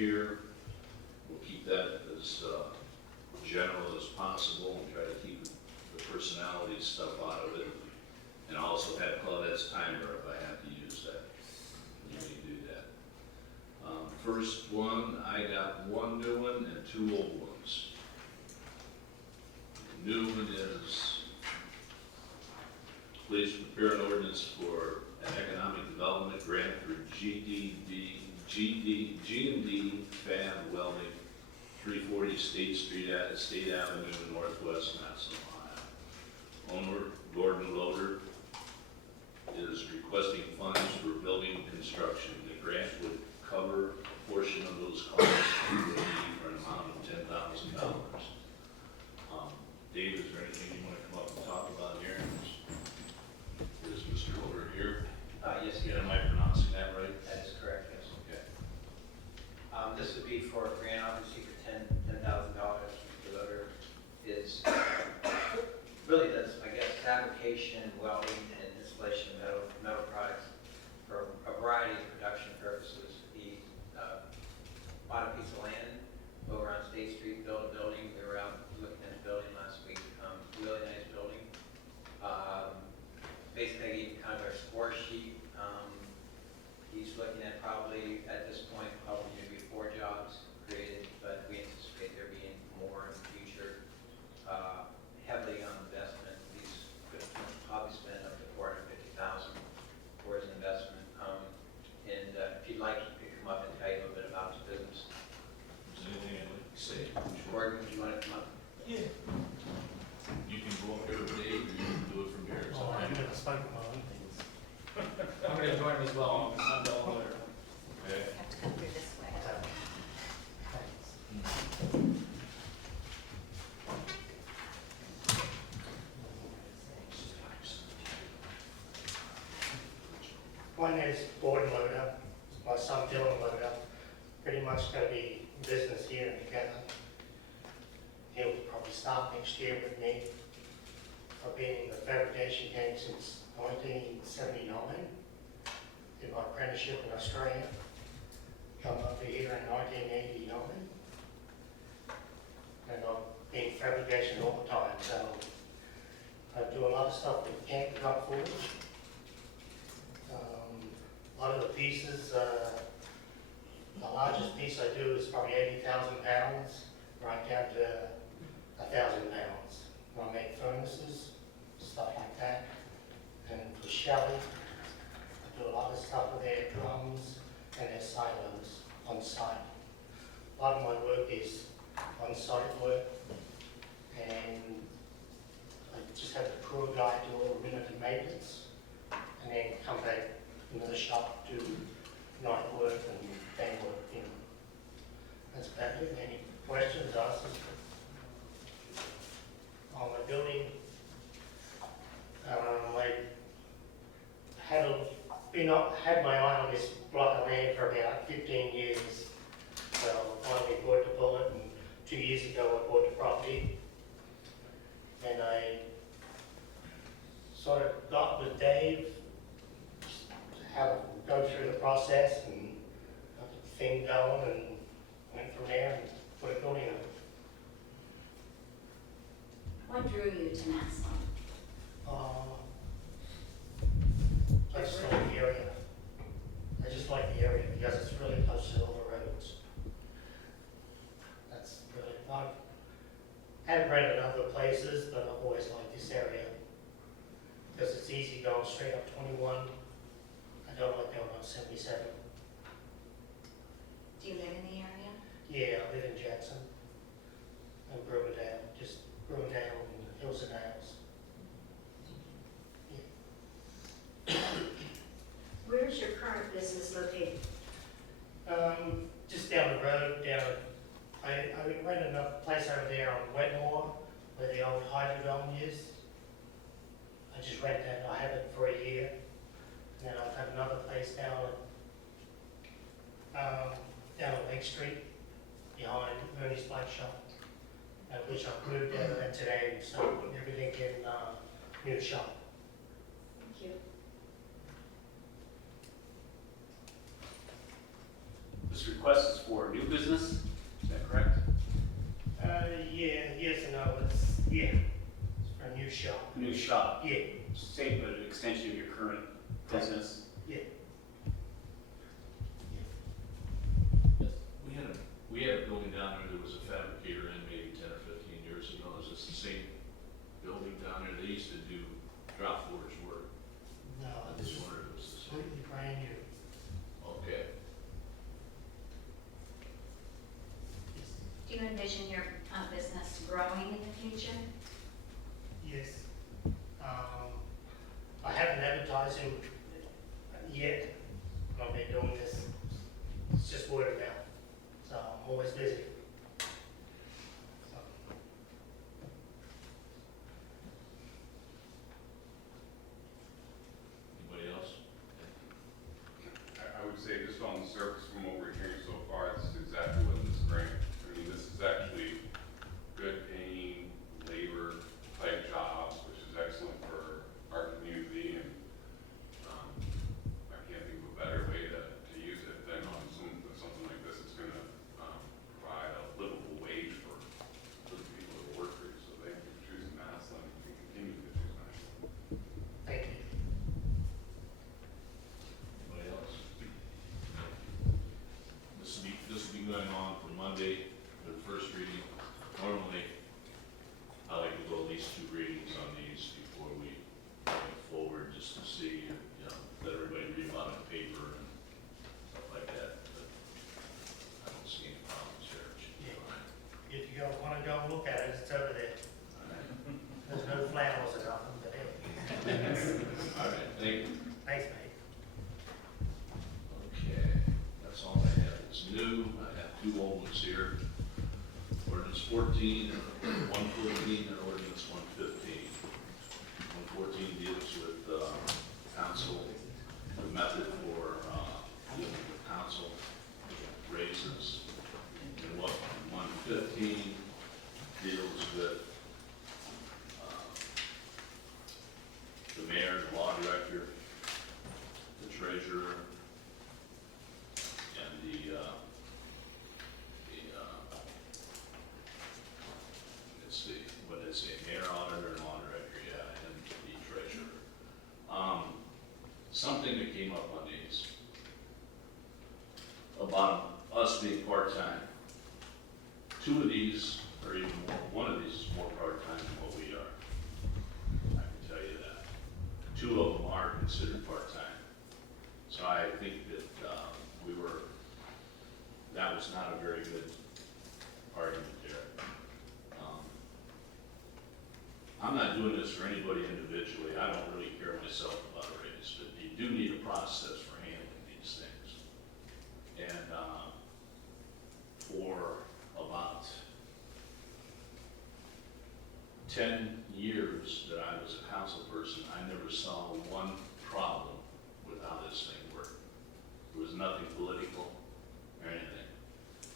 here. We'll keep that as general as possible and try to keep the personality stuff out of it. And also have Claudette's timer if I have to use that. You may do that. First one, I got one new one and two old ones. The new one is please prepare an ordinance for an economic development grant for G&D Fab Welding, 340 State Avenue, Northwest Massillon, Ohio. Owner Gordon Loader is requesting funds for building construction. The grant would cover a portion of those costs for an amount of $10,000. Dave, is there anything you want to come up and talk about here? Is Mr. Loader here? Yes, Am I pronouncing that right? that is correct, yes. Okay. This would be for a grant, obviously, for $10,000. The loader is really does, I guess, fabrication, welding, and installation of metal products for a variety of production purposes. He bought a piece of land over on State Street, built a building. We were out looking at the building last week. Really nice building. Basically, kind of a score sheet. He's looking at probably, at this point, probably maybe 4 jobs created, but we anticipate there being more in the future. Heavily on investment. He's going to probably spend up to $450,000 for his investment. And if you'd like, he could come up and tell you a little bit about his business. Is there anything I'd like to say? Gordon, do you want to come up? Yeah. You can go up here with Dave, or you can do it from here. It's Oh, okay. I'm gonna spike my own things. I'm going to join him as well. I'm the owner. Okay. Have to come through this way. Thanks. One is Gordon Loader, my son Dylan Loader, pretty much going to be in business here in Canada. He'll probably start next year with me. I've been in the fabrication game since 1979. Did my apprenticeship in Australia. Come over here in 1989. And I've been in fabrication all the time, so I do a lot of stuff with camp truck forge. A lot of the pieces, the largest piece I do is probably 80,000 pounds, right down to 1,000 pounds. I make furnaces, stuff like that. And for Shelley, I do a lot of stuff with their drums and their silos on site. A lot of my work is on-site work, and I just have the crew guy do all the minute maintenance, and then come back into the shop, do night work and day work, you know. That's about it. Any questions, ask us. On the building, I had my eye on this block of land for about 15 years. So I finally bought the bullet, and 2 years ago I bought the property. And I sort of got with Dave how to go through the process and got the thing going, and went from there and put a building up. What drew you to Massillon? I just like the area. I just like the area because it's really close to all the roads. That's really fun. I haven't rented other places, but I've always liked this area because it's easy going straight up 21. I don't like going up 77. Do you live in the area? Yeah, I live in Jackson. And Brewerdale, just Brewerdale and the Hills and Dales. Where's your current business located? Just down the road, I rented a place over there on Wetmore, where the old Hydrodome is. I just rent that, I have it for a year. And then I've got another place down on Lake Street, behind Ernie's Bike Shop, which I've moved out of that today and started putting everything in new shop. Thank you. Mr. request is for new business, is that correct? Yeah, yes and no, it's for a new shop. New shop, Yeah, same, but an extension of your current business. yeah. We had a building down there that was a fabricator in maybe 10 or 15 years ago. Is this the same building down there? They used to do drop forge work. No, I this just is wondered if it was the same. completely brand new. Okay. Do you envision your business growing in the future? Yes. I haven't advertised it yet. I've been doing this. It's just word of mouth. So I'm always busy. So, Anybody else? I would say just on the surface from what we're hearing so far, it's exactly what this grant, I mean, this is actually good paying labor type jobs, which is excellent for our community, and, I can't think of a better way to use it than on something like this. It's gonna, provide a livable wage for the people that work here, so they can choose Massillon and can continue to choose Massillon. thank you. Anybody else? This will be going on from Monday for the first reading. Normally, I like to go at least 2 readings on these before we move forward, just to see, let everybody read about it in paper and stuff like that. But I don't see any problems here. It should be fine. If you want to go look at it, it's over there. All right. There's no flannels or nothing, but anyway. All right, thank you. Thanks, mate. Okay, that's all I have. It's new. I have 2 old ones here. Ordinance 14, 114, and ordinance 115. 114 deals with council, the method for dealing with council raises. And what 115 deals with the mayor, the law director, the treasurer, and let's see, what did it say, mayor, auditor, and law director, yeah, and the treasurer. Something that came up on these about us being part-time. 2 of these, or even more, 1 of these is more part-time than what we are. I can tell you that. 2 of them are considered part-time. So I think that that was not a very good argument there. I'm not doing this for anybody individually. I don't really care myself about a raise, but you do need a process for handling these things. And for about 10 years that I was a council person, I never saw one problem with how this thing worked. There was nothing political or anything.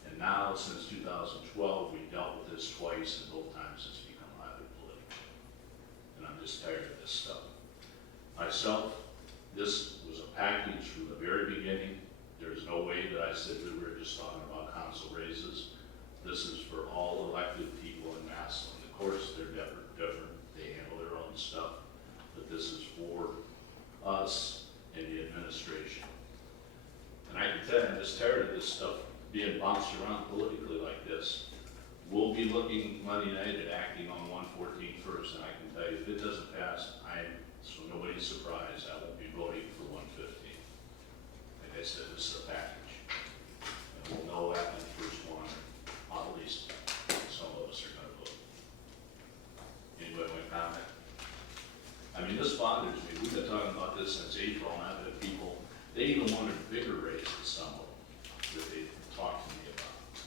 And now, since 2012, we dealt with this twice, and both times it's become highly political. And I'm just tired of this stuff. Myself, this was a package from the very beginning. There's no way that I said that we were just talking about council raises. This is for all elected people in Massillon. Of course, they're different. They handle their own stuff. But this is for us and the administration. And I can tell you, I'm just tired of this stuff being bounced around politically like this. We'll be looking Monday night at acting on 114 first, and I can tell you, if it doesn't pass, so nobody's surprised, I won't be voting for 115. Like I said, this is a package. And we'll know after the first one, at least some of us are gonna vote. Anybody want to comment? I mean, this bothers me. We've been talking about this since April, and I've had people, they even wanted bigger raises, some of them, that they talked to me about.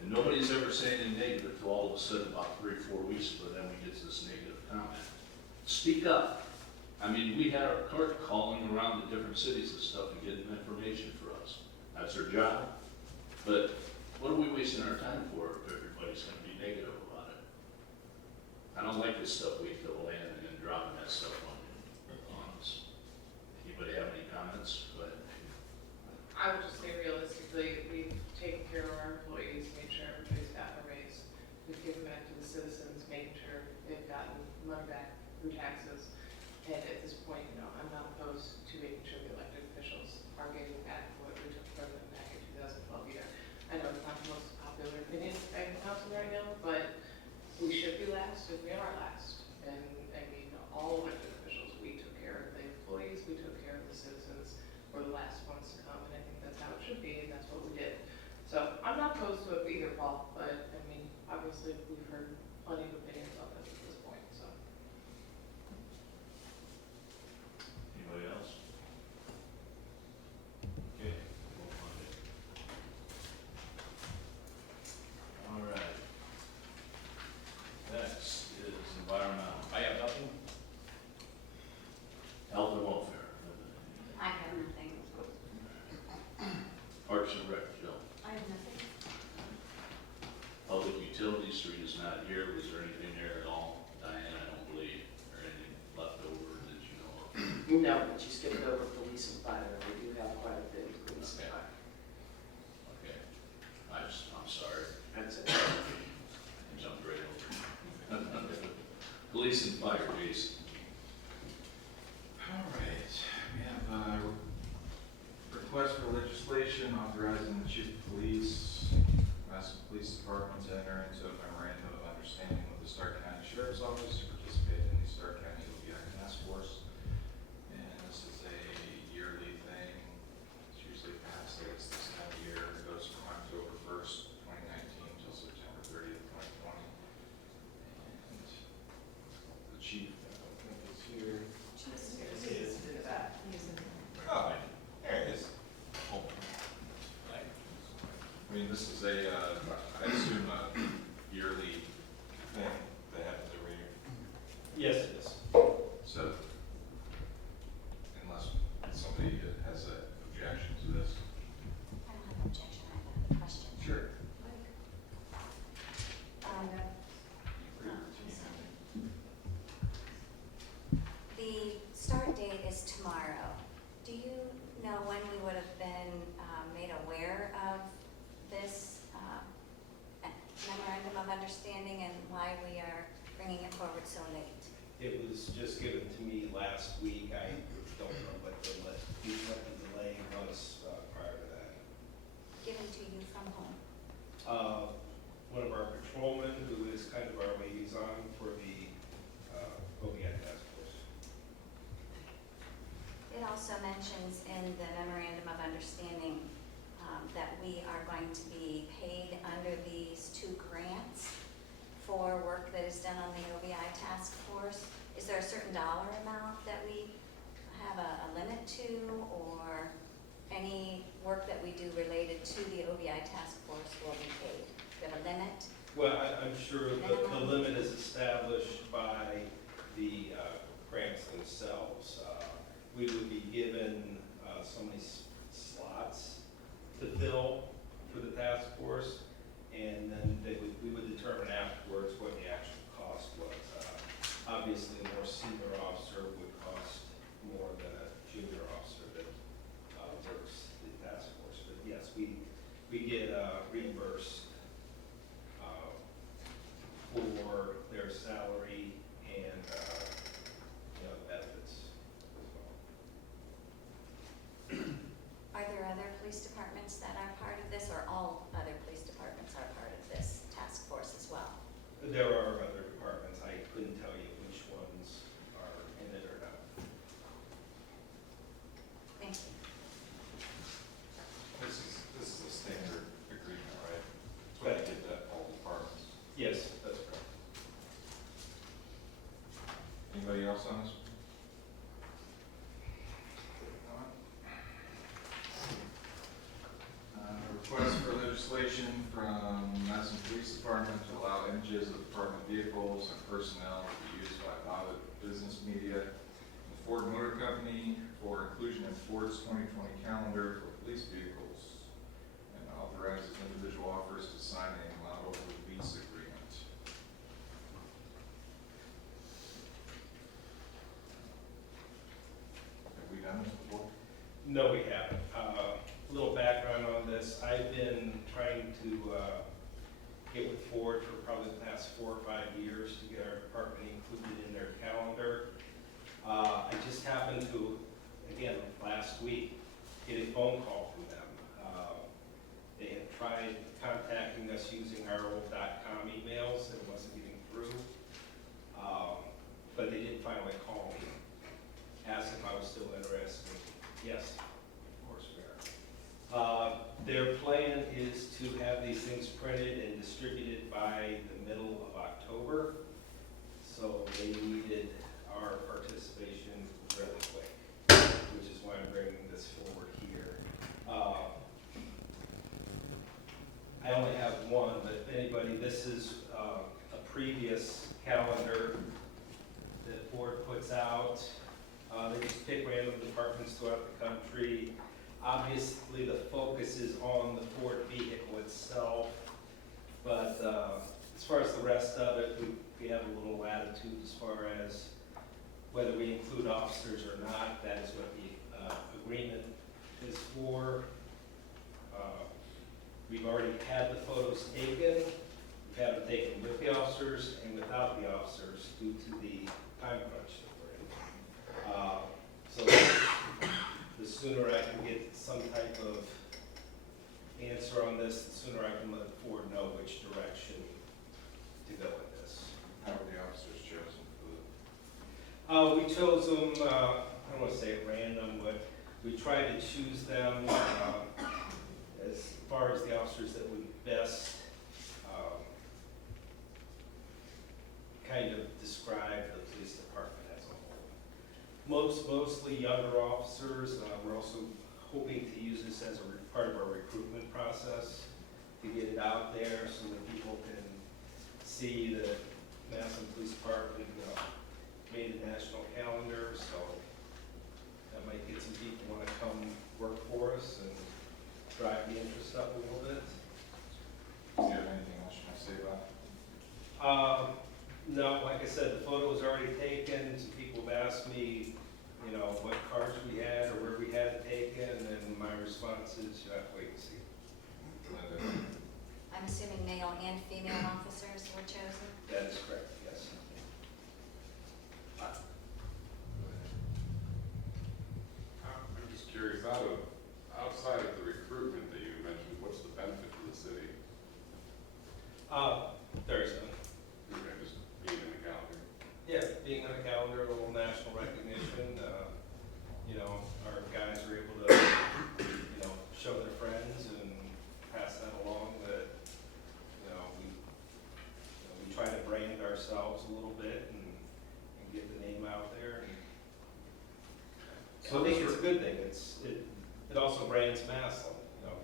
And nobody's ever said anything negative till all of a sudden about 3 or 4 weeks ago, then we get this negative comment. Speak up. I mean, we had our clerk calling around the different cities and stuff and getting information for us. That's her job. But what are we wasting our time for if everybody's gonna be negative about it? I don't like this stuff waiting till the land and then dropping that stuff on us. Anybody have any comments? Go ahead. I would just say realistically, we Utility Street is not here, was there anything there at all, Diane, I don't believe, or anything left over that you know of? No, but you skipped over police and fire, we do have quite a bit of police and Okay. fire. Okay, I'm sorry, That's it. I jumped right over. Police and fire, Jason. All right, we have a request for legislation authorizing the chief of police, Massillon Police Department to enter into a memorandum of understanding with the Stark County Sheriff's Office to participate in the Stark County OBI Task Force. And this is a yearly thing, it's usually passed, I guess, this time of year, it goes from October 1st, 2019 till September 30th, 2020. And the chief, I don't think is here. In the back. Oh, there it is. Oh. I mean, this is a, I assume a yearly thing that happens every year. Yes, it is. So, unless somebody has an objection to this. I don't have an objection, I have a question. Sure. The start date is tomorrow. Do you know when we would have been made aware of this memorandum of understanding and why we are bringing it forward so late? It was just given to me last week. I don't know what the delay was prior to that. Given to you from whom? One of our patrolmen, who is kind of our liaison for the OBI task force. It also mentions in the memorandum of understanding that we are going to be paid under these 2 grants for work that is done on the OBI task force. Is there a certain dollar amount that we have a limit to, or any work that we do related to the OBI task force will be paid? Do we have a limit? Well, I'm sure the Minimum? limit is established by the grants themselves. We would be given so many slots to fill for the task force, and then we would determine afterwards what the actual cost was. Obviously, a more senior officer would cost more than a junior officer that works the task force. But yes, we get reimbursed for their salary and benefits as well. Are there other police departments that are part of this, or all other police departments are part of this task force as well? There are other departments. I couldn't tell you which ones are in it or not. Thank you. This is a standard agreement, right? That's what I did at all departments. Yes, that's correct. Anybody else on this? Request for legislation from Massillon Police Department to allow images of department vehicles and personnel to be used by Bobbitt Business Media and the Ford Motor Company for inclusion in Ford's 2020 calendar for police vehicles, and authorizes individual offers to sign a model lease agreement. Have we done this before? No, we haven't. A little background on this. I've been trying to get with Ford for probably the past 4 or 5 years to get our department included in their calendar. I just happened to, again, last week, get a phone call from them. They had tried contacting us using our old .com emails, and it wasn't getting through. But they did finally call me, asked if I was still interested. Yes, of course we are. Their plan is to have these things printed and distributed by the middle of October. So they needed our participation really quick, which is why I'm bringing this forward here. I only have one, but if anybody, this is a previous calendar that Ford puts out. They just pick random departments throughout the country. Obviously, the focus is on the Ford vehicle itself, but As far as the rest of it, we have a little latitude as far as whether we include officers or not. That is what the agreement is for. We've already had the photos taken. We've had them taken with the officers and without the officers due to the time crunch that we're in. So the sooner I can get some type of answer on this, the sooner I can let the board know which direction to go with this. How were the officers chosen for We chose them, I don't want to say at random, but we tried to choose them as far as the officers that would best kind of describe the police department as a whole. Mostly younger officers. We're also hoping to use this as a part of our recruitment process to get it out there so that people can see that Massillon Police Department made a national calendar, so that might get some people want to come work for us and drive the interest up a little bit. Do you have anything else you want to say about it? No, like I said, the photo was already taken. Some people have asked me, what cars we had or where we had it taken, and my response is, you have to wait and see. Linda? I'm assuming male and female officers were chosen? That is correct, yes. I'm just curious, outside of the recruitment that you mentioned, what's the benefit to the city? There's none. Okay, just being in the calendar. Yeah, being on the calendar, a little national recognition. Our guys are able to, show their friends and pass that along. That, we try to brand ourselves a little bit and get the name out there. So I think it's a good thing. It also brands Massillon.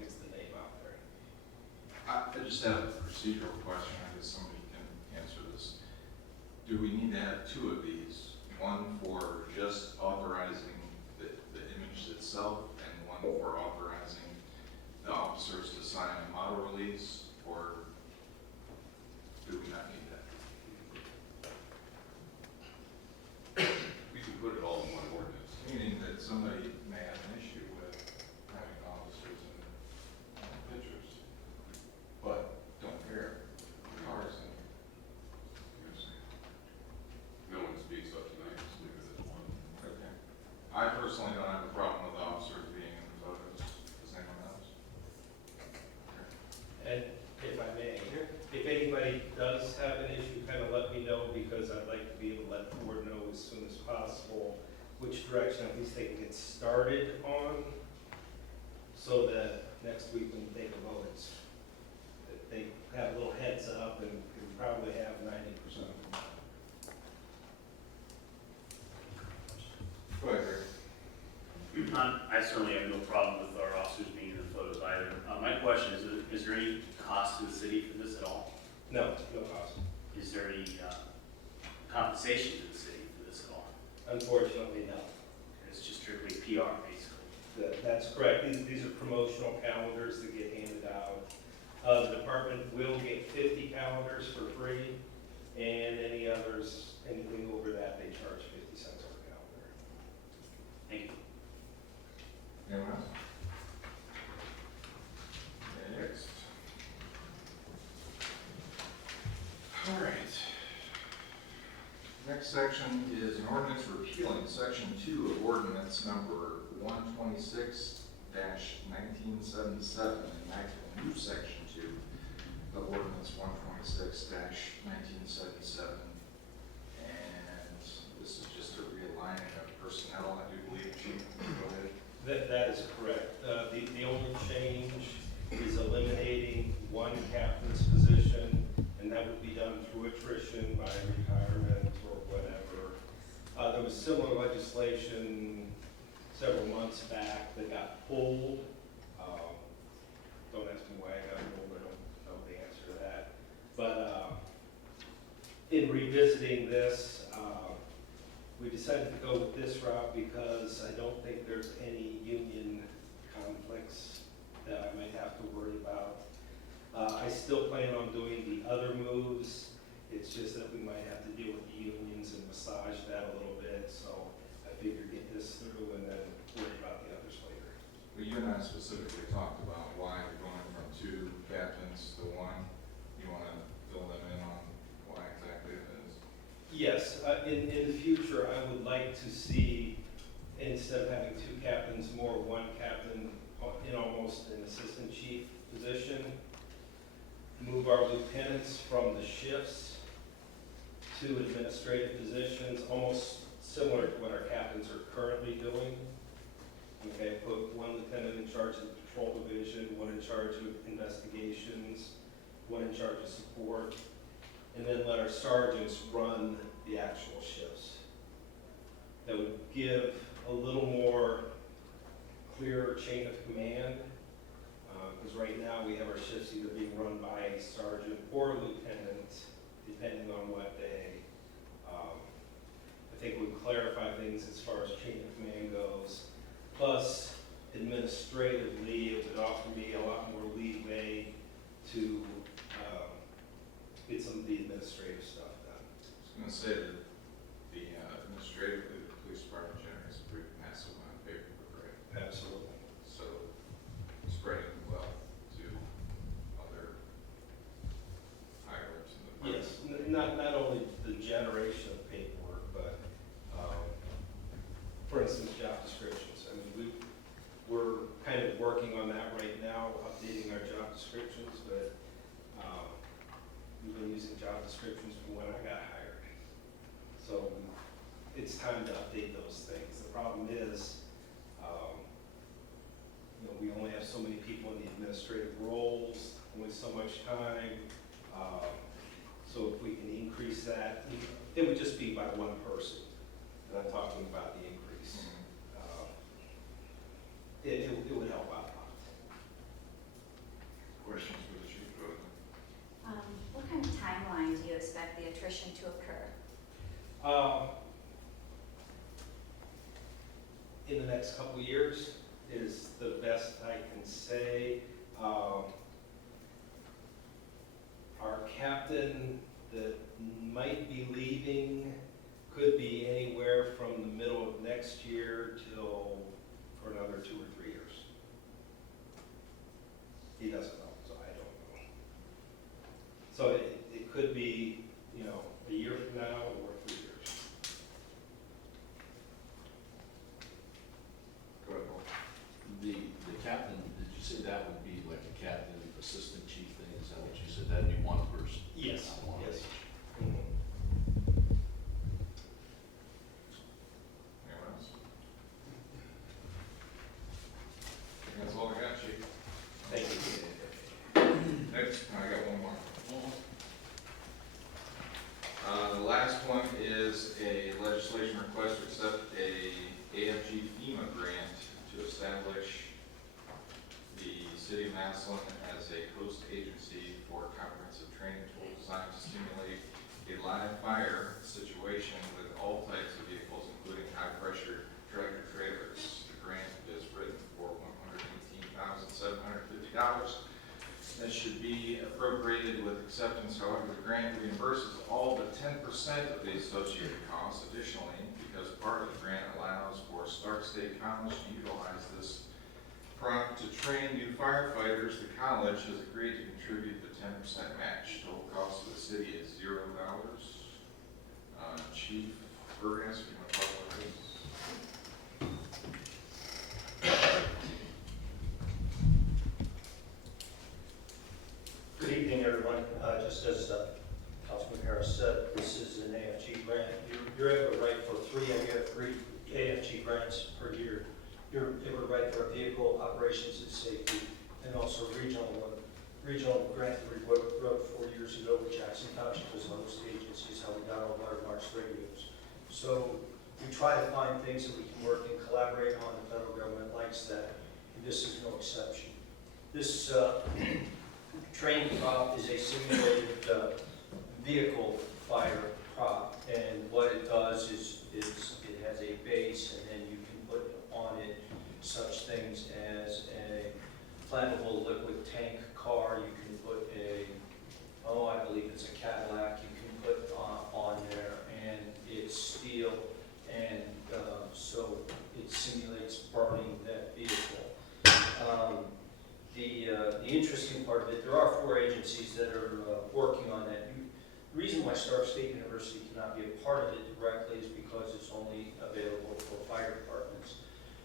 Gets the name out there. I just have a procedural question. I guess somebody can answer this. Do we need to have two of these? One for just authorizing the image itself and one for authorizing the officers to sign a model release, or do we not need that? We can put it all in one ordinance. Meaning that somebody may have an issue with having officers in pictures, but don't care. Cars and No one speaks up tonight, just leave it at one. okay. I personally don't have a problem with officers being in the photos. Does anyone else? Okay. And if I may, if anybody does have an issue, kind of let me know, because I'd like to be able to let the board know as soon as possible which direction at least they can get started on, so that next week when we take a vote, that they have a little heads up and can probably have 90% of them. Go ahead, Rick. I certainly have no problem with our officers being in the photos either. My question is there any cost to the city for this at all? No, no cost. Is there any compensation to the city for this at all? Unfortunately, no. It's just strictly PR, basically. That's correct. These are promotional calendars that get handed out. The department will get 50 calendars for free, and anything over that, they charge 50 cents per calendar. Thank you. Anyone else? Next. All right. Next section is an ordinance repealing section 2 of ordinance number 126-1977 and enacting a new section 2 of ordinance 126-1977. And this is just a realigning of personnel, I do believe. Chief, go ahead. That is correct. The only change is eliminating one captain's position, and that would be done through attrition by retirement or whatever. There was similar legislation several months back that got pulled. Don't ask me why it got pulled, I don't know the answer to that. But in revisiting this, we decided to go with this route because I don't think there's any union conflicts that I might have to worry about. I still plan on doing the other moves It's just that we might have to deal with the unions and massage that a little bit, so I figured get this through and then worry about the others later. Well, you and I specifically talked about why you're going from 2 captains to 1. You want to fill them in on why exactly it is? Yes, in the future, I would like to see, instead of having 2 captains, more 1 captain in almost an assistant chief position. Move our lieutenants from the shifts to administrative positions, almost similar to what our captains are currently doing. Okay, put 1 lieutenant in charge of the patrol division, 1 in charge of investigations, 1 in charge of support, and then let our sergeants run the actual shifts. That would give a little more clearer chain of command, because right now we have our shifts either being run by a sergeant or a lieutenant, depending on what day. I think it would clarify things as far as chain of command goes. Plus, administratively, it would offer me a lot more leeway to get some of the administrative stuff done. I was going to say that the administratively, the police department generates a pretty massive amount of paperwork, right? Absolutely. So spreading the wealth to other higher ups in the department. Yes, not only the generation of paperwork, but, for instance, job descriptions. I mean, we're kind of working on that right now, updating our job descriptions, but we've been using job descriptions from when I got hired. So it's time to update those things. The problem is, we only have so many people in the administrative roles, only so much time. So if we can increase that, it would just be by 1 person. And I'm talking about the increase. It would help out a lot. Questions for the chief? What kind of timeline do you expect the attrition to occur? In the next couple of years is the best I can say. Our captain that might be leaving could be anywhere from the middle of next year till for another 2 or 3 years. He doesn't know, so I don't know. So it could be, a year from now or 3 years. Go ahead, Paul. The captain, did you say that would be like a captain, assistant chief thing? Is that what you said? That'd be 1 person? Yes, Not one. yes. Anyone else? That's all I got, chief. Thank you. Next, I got 1 more. The last one is a legislation request to accept a AFG FEMA grant to establish the city of Massillon as a host agency for comprehensive training tool designed to stimulate a live fire situation with all types of vehicles, including high-pressure tractor trailers. The grant is written for $118,750. That should be appropriated with acceptance. However, the grant reimburses all but 10% of the associated costs. Additionally, because part of the grant allows for Stark State College to utilize this prompt to train new firefighters, the college has agreed to contribute the 10% match. Total cost of the city is $0. Chief Burgess, you want to talk about this? Good evening, everyone. Just as Councilman Harris said, this is an AFG grant. You're able to write for 3 AFG grants per year. You're able to write for vehicle operations and safety, and also regional grant that we wrote 4 years ago with Jackson Township as a host agency, is how we got all of our March radios. So we try to find things that we can work and collaborate on. The federal government likes that, and this is no exception. This training prop is a simulated vehicle fire prop, and what it does is it has a base, and then you can put on it such things as a flammable liquid tank car. You can put I believe it's a Cadillac. You can put interesting part of it, there are 4 agencies that are working on that. The reason why Stark State University cannot be a part of it directly is because it's only available for fire departments.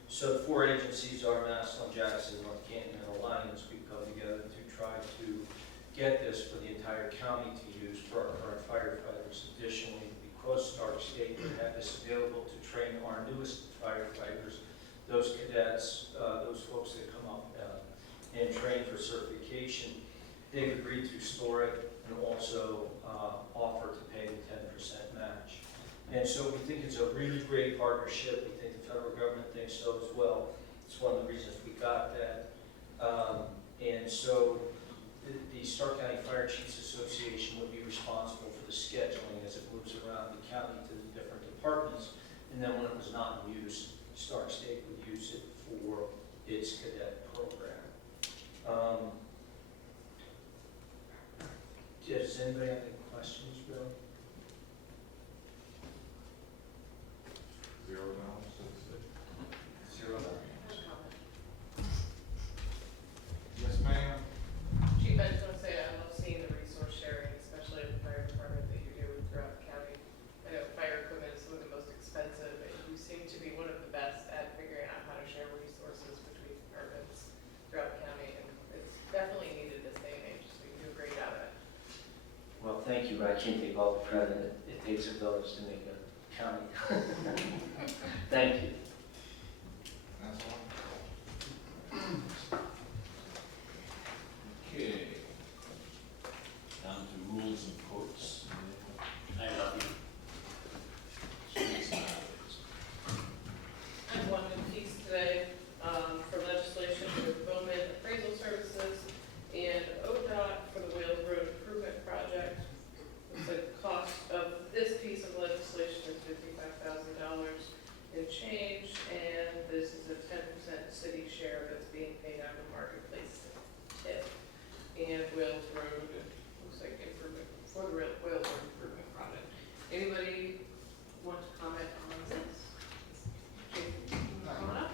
So the 4 agencies are Massillon, Jackson, North Canton, and Alliance. We've come together to try to get this for the entire county to use for our current firefighters. Additionally, because Stark State would have this available to train our newest firefighters, those cadets, those folks that come up and train for certification, they've agreed to store it and also offer to pay the 10% match. And so we think it's a really great partnership. We think the federal government thinks so as well. It's one of the reasons we got that. And so the Stark County Fire Chiefs Association would be responsible for the scheduling as it moves around the county to the different departments. And then when it was not in use, Stark State would use it for its cadet program. Does anybody have any questions, Bill? $0, so to say. $0. Yes, ma'am. Chief, I just want to say I love seeing the resource sharing, especially in the fire department that you do throughout the county. I know fire equipment is some of the most expensive, and you seem to be one of the best at figuring out how to share resources between departments throughout the county, and it's definitely needed this day and age, so you do a great job at it. Well, thank you, but I can't take all the credit. It takes a village to make a county. Thank you. That's all. Okay. Down to rules and quotes. I have nothing. Streets and highways. I have one new piece today for legislation with Bowman Appraisal Services and ODOT for the Wales Road Improvement Project. The cost of this piece of legislation is $55,000 in change, and this is a 10% city share that's being paid out of the marketplace tip. And Wales Road, looks like improvement for the Wales Road Improvement Project. Anybody want to comment on this? Come on up.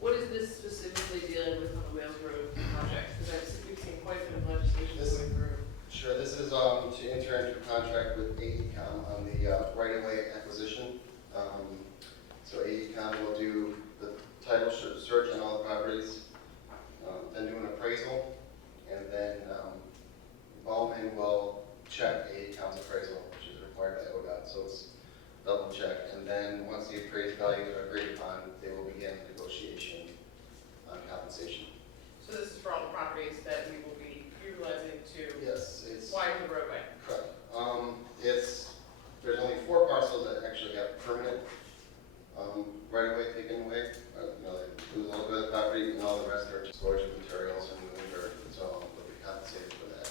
What is this specifically dealing with on the Wales Road project? Because we've seen quite a bit of legislation going through. Sure, this is to enter into a contract with AECom on the right-of-way acquisition. So AECom will do the title search on all the properties, then do an appraisal, and then Bowman will check AECom's appraisal, which is required by ODOT, so it's double check. And then once the appraised values are agreed upon, they will begin negotiation on compensation. So this is for all the properties that we will be utilizing to Yes, it's widen the roadway. correct. There's only 4 parcels that actually have permanent right-of-way taken away. They lose a little bit of the property, and all the rest are just storage of materials and winter, so they'll be compensated for that.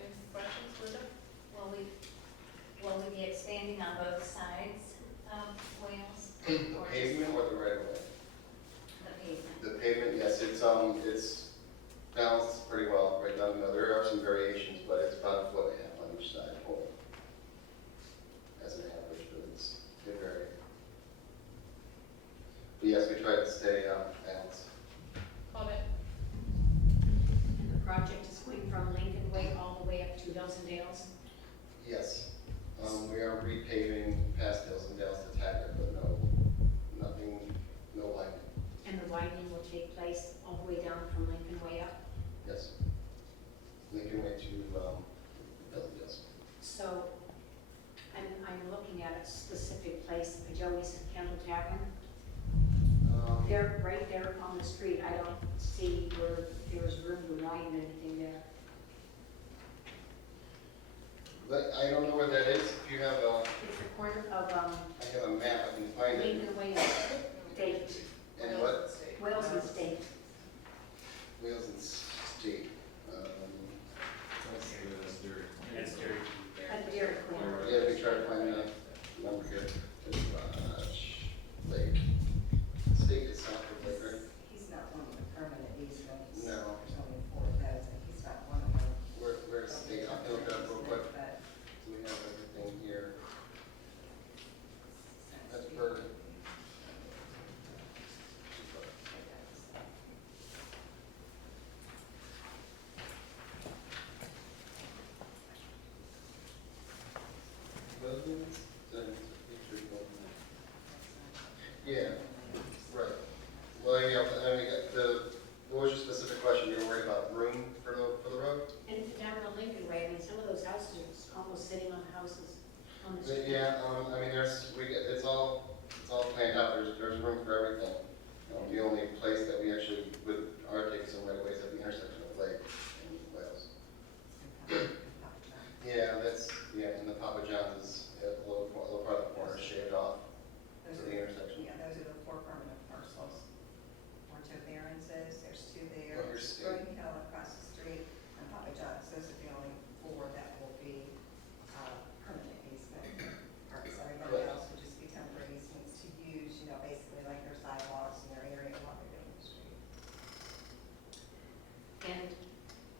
Any questions, Linda? Will we be expanding on both sides of Wales? The Or just pavement or the right-of-way? the pavement? The pavement, yes, it's balanced pretty well right down the middle. There are some variations, but it's about 1.5 foot on each side whole. As an average, but it varies. But yes, we try to stay balanced. Comment? And the project is going from Lincoln Way all the way up to Hills and Dales? Yes, we are repaving past Hills and Dales to Taggart, but no widening. And the widening will take place all the way down from Lincoln Way up? Yes. Lincoln Way to Hills and Dales. So I'm looking at a specific place, Joey's Candle Tavern. They're right there on the street. I don't see where there's room to widen anything there. But I don't know where that is. If you have It's the corner of I have a map, I can find it. Lincoln Way and State, And what? Wales and State. Wheels and State. It's Gary. At the Dairy Queen. Yeah, we try to find a number here. Lake. State is south of Lake, right? He's not one of the permanent easements. No. There's only 4,000. He's not one of them. Where's State? I'll look it up real quick. But So we have everything here. That's perfect. And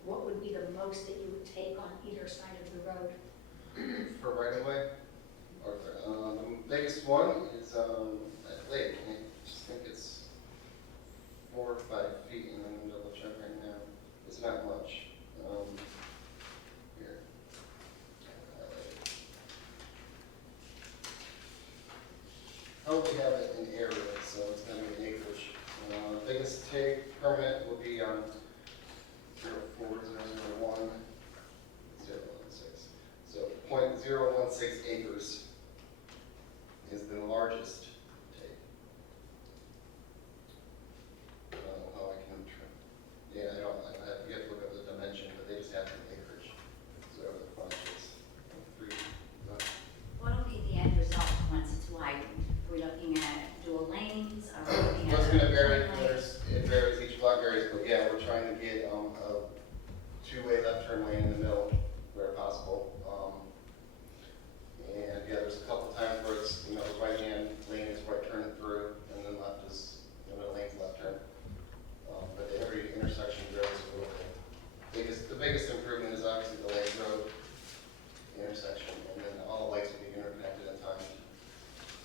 what would be the most that you would take on either side of the road? For right away, or the biggest one is at Lake. I just think it's 4 or 5 feet, and I'm gonna double check right now. It's not much. Here. Probably have it in area, so it's gonna be an acreage. Biggest take permanent will be 04001. 016. So 0.016 acres is the largest take. I don't know how I can, yeah, I don't, you have to look up the dimension, but they just have the acreage. So the frontage is 3. What'll be the end result once it's widened? Are we looking at dual lanes? Are we looking at? Well, it's gonna vary, turn lanes? it varies, each block varies, but yeah, we're trying to get a 2-way left turn lane in the middle where possible. And yeah, there's a couple times where it's, the right hand lane is right turning through, and then left is, the middle lane's left turn. But every intersection varies a little bit. The biggest improvement is obviously the Lake Road intersection, and then all the lights will be interconnected in time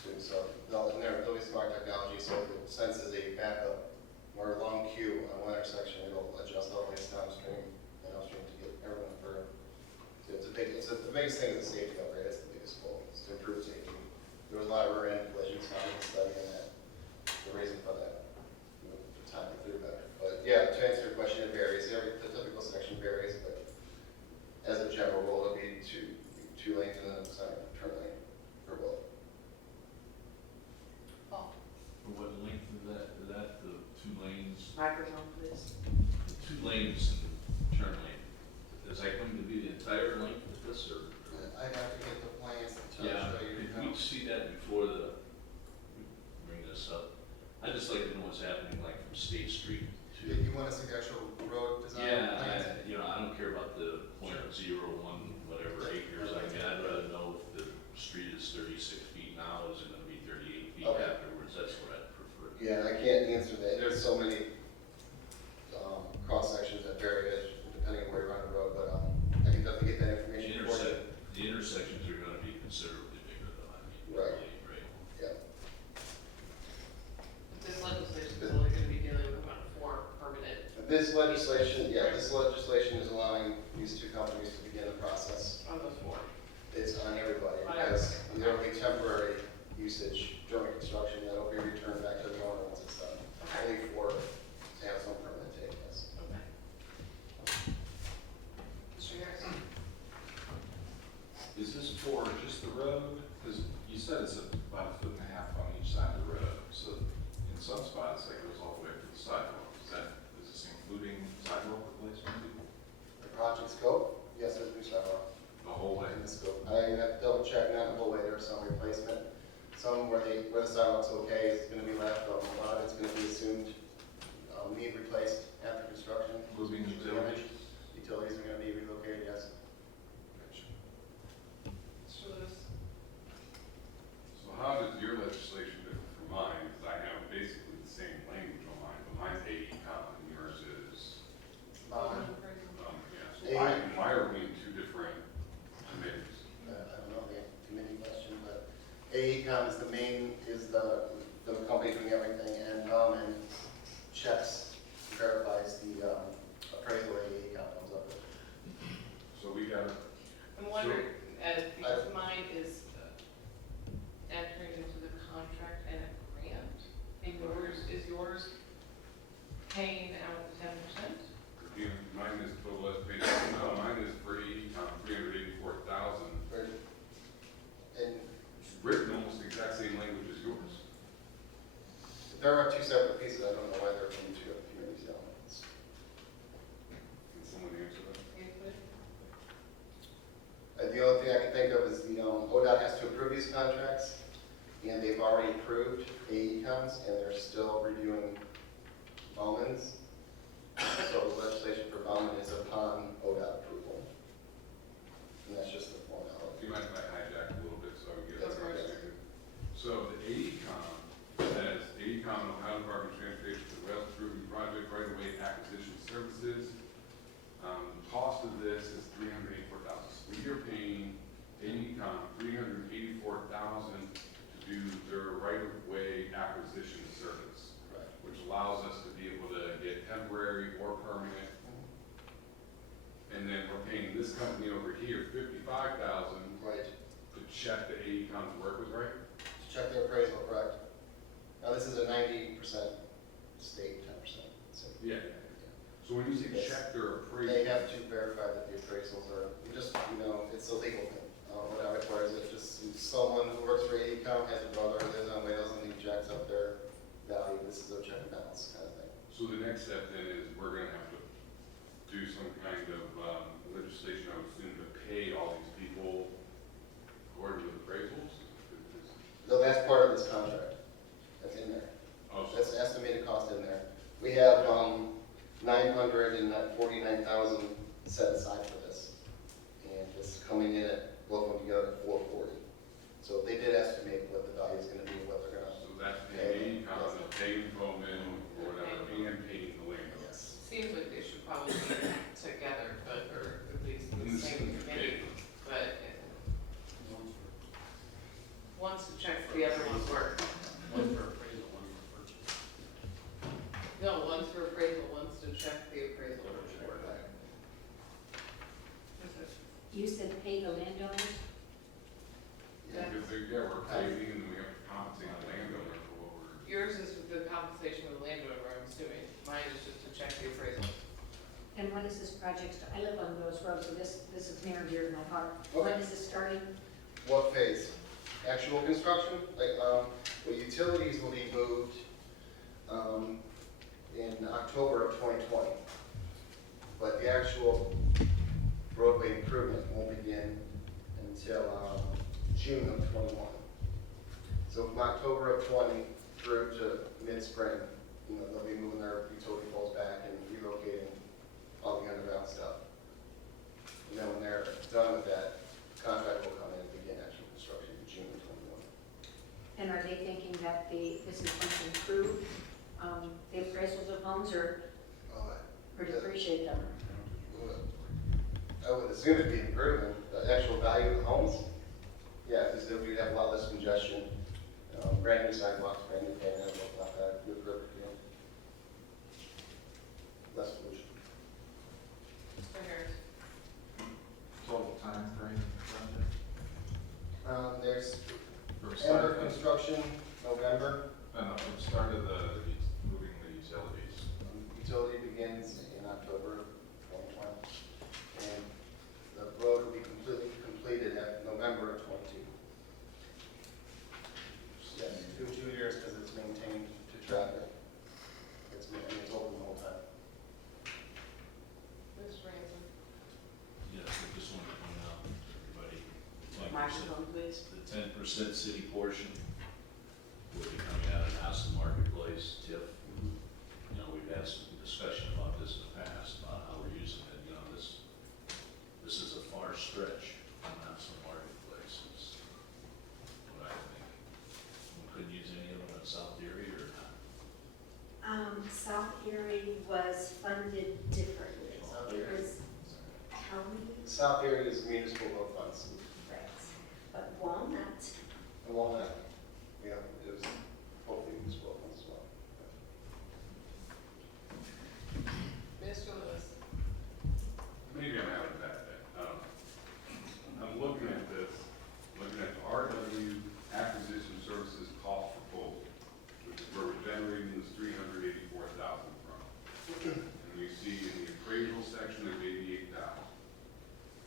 too. So there'll be smart technology, so if it senses a backup or a long queue on one intersection, it'll adjust all the lights downstream and upstream to get everyone through. So the biggest thing is the safety upgrade. That's the biggest goal, is to improve safety. There was a lot of rear-end collisions found in the study, and that the reason for that, the time to clear better. But yeah, to answer your question, it varies. The typical section varies, but as a general rule, it'll be two lanes and then a center turn lane for both. For what length is that? Is that the 2 lanes? Microphone, please. The 2 lanes and turn lane. Is that going to be the entire length of this, or? I'd have to get the plans to Yeah, show you. could we see that before bring this up? I'd just like to know what's happening, like from State Street to. You want to see the actual road design? Yeah, plans? I don't care about the .01 whatever acres. I'd rather know if the street is 36 feet now, is it gonna be 38 feet Okay. afterwards? That's what I'd prefer. Yeah, I can't answer that. There's so many cross sections that vary depending on where you're on the road, but I can definitely get that information for you. The intersections are gonna be considerably bigger though, I mean. Right. Right. Yeah. This legislation is only gonna be dealing with about 4 permanent This legislation is allowing these 2 companies to begin the process. on those 4. It's on everybody, On because everybody. there will be temporary usage during construction that will be returned back to the owner once it's done. Okay. Only for, to have some permanent take, yes. Okay. Mr. Harrison? Is this for just the road? Because you said it's about 1.5 feet on each side of the road, so in some spots that goes all the way to the sidewalk. Is this including sidewalk replacement? The project scope, yes, there's new sidewalk. The whole way? In the scope. I have to double check, not the whole way, there's some replacement. Some where the sidewalk's okay is gonna be left, a lot of it's gonna be assumed, need replaced after construction. Moving utilities? Utilities are gonna be relocated, yes. Mr. Lewis? So how does your legislation differ from mine? Because I have basically the same language on mine, but mine's AECom and yours is, Um, yeah. So why are we in 2 different committees? I don't know the committee question, but AECom is the company doing everything, and checks, verifies the appraisal AECom comes up with. So we got, I'm wondering, because mine is entering into the contract and a grant, and is yours paying out 10%? mine is total estimated, no, mine is for AECom, 384,000. And It's written almost the exact same language as yours. there are 2 separate pieces, I don't know why they're from 2 committees now. Can someone answer that? The only thing I can think of is the ODOT has to approve these contracts, and they've already approved AECOMs, and they're still reviewing Bowman's. So the legislation for Bowman is upon ODOT approval. And that's just the formality. Do you mind if I hijack a little bit so I can get That's it right. right? So the AECom says, AECom and Ohio Department of Transportation for Wales Improvement Project right-of-way acquisition services here $55,000 Right, to check that AECom's work was right? to check their appraisal, correct? Now, this is a 90% state, 10% city. Yeah. So when you say Yes. check their appraisal. They have to verify that the appraisals are, just, it's a legal thing. What that requires is just someone who works for AECom has a brother who lives on Wales and he jacks up their value. This is a check and balance kind of thing. So the next step then is we're gonna have to do some kind of legislation, I would assume, to pay all these people according to the appraisals? So that's part of this contract. That's in there. Oh, so That's the estimated cost in there. We have, 949,000 set aside for this. And it's coming in at, both of them together at 440. So they did estimate what the value is gonna be, what they're gonna. So that's paying AECom, paying Bowman, or whatever, and paying the landowner. Yes. Seems like they should probably be together, but, or at least in the same committee, but one's to check the other one's work. One for appraisal, one for purchase. No, one's for appraisal, one's to check the appraisal work. You said pay the landowners? Because we're paving and we have to compensate the landowner for what we're. Yours is the compensation of the landowner, I'm assuming. Mine is just to check the appraisal. And when is this project, I live on Rose Road, so this is near and dear to my heart. Okay. When is it starting? What phase? Actual construction? Like, well, utilities will be moved, in October of 2020. But the actual roadway improvement won't begin until, June of 21. So from October of 20 through to mid-spring, they'll be moving their utility poles back and relocating all the underground stuff. And then when they're done with that, contract will come in and begin actual construction in June of 21. And are they thinking that this is going to improve the appraisals of homes or depreciate them? I would assume it'd be improving the actual value of the homes. Yeah, because then we'd have a lot less congestion, brand new sidewalks, brand new pavement, look like that, new curb, less pollution. Mr. Harris. Total time frame project? There's From end start of construction, November. from start of moving the utilities. Utility begins in October of 2020. And the road will be completely completed at November of 22. Yes, 2 years because it's maintained to traffic. It's open the whole time. Mr. Ransom. Yes, I just want to point out to everybody, like I said, Microphone, please. the 10% city portion will be coming out of Massillon Marketplace, TIF. We've had some discussion about this in the past, about how we're using it. This is a far stretch from Massillon Marketplace, is what I think. We couldn't use any of them in South Erie or not? South Erie was funded differently. South It Erie. was county, South area is municipal road funds. right, but Walnut, And Walnut, yeah, it was hopefully municipal funds as well. Mr. Lewis. Maybe I'm having a bad day. I'm looking at this, looking at the RW acquisition services cost proposal, which is where we're generating this $384,000 from. And we see in the appraisal section of $88,000.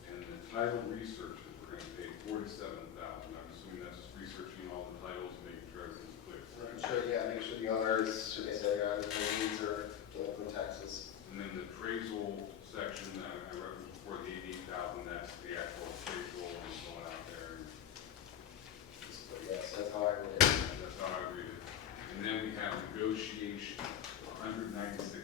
And the title research that we're gonna pay $47,000. I'm assuming that's just researching all the titles, making sure everything's clear. I'm sure, yeah, make sure the owners, should they say, are the liens or delinquent taxes. And then the appraisal section, I referenced before, the $88,000, that's the actual appraisal and going out there. And Yes, that's how I read it. that's how I read it. And then we have negotiation, $196,000.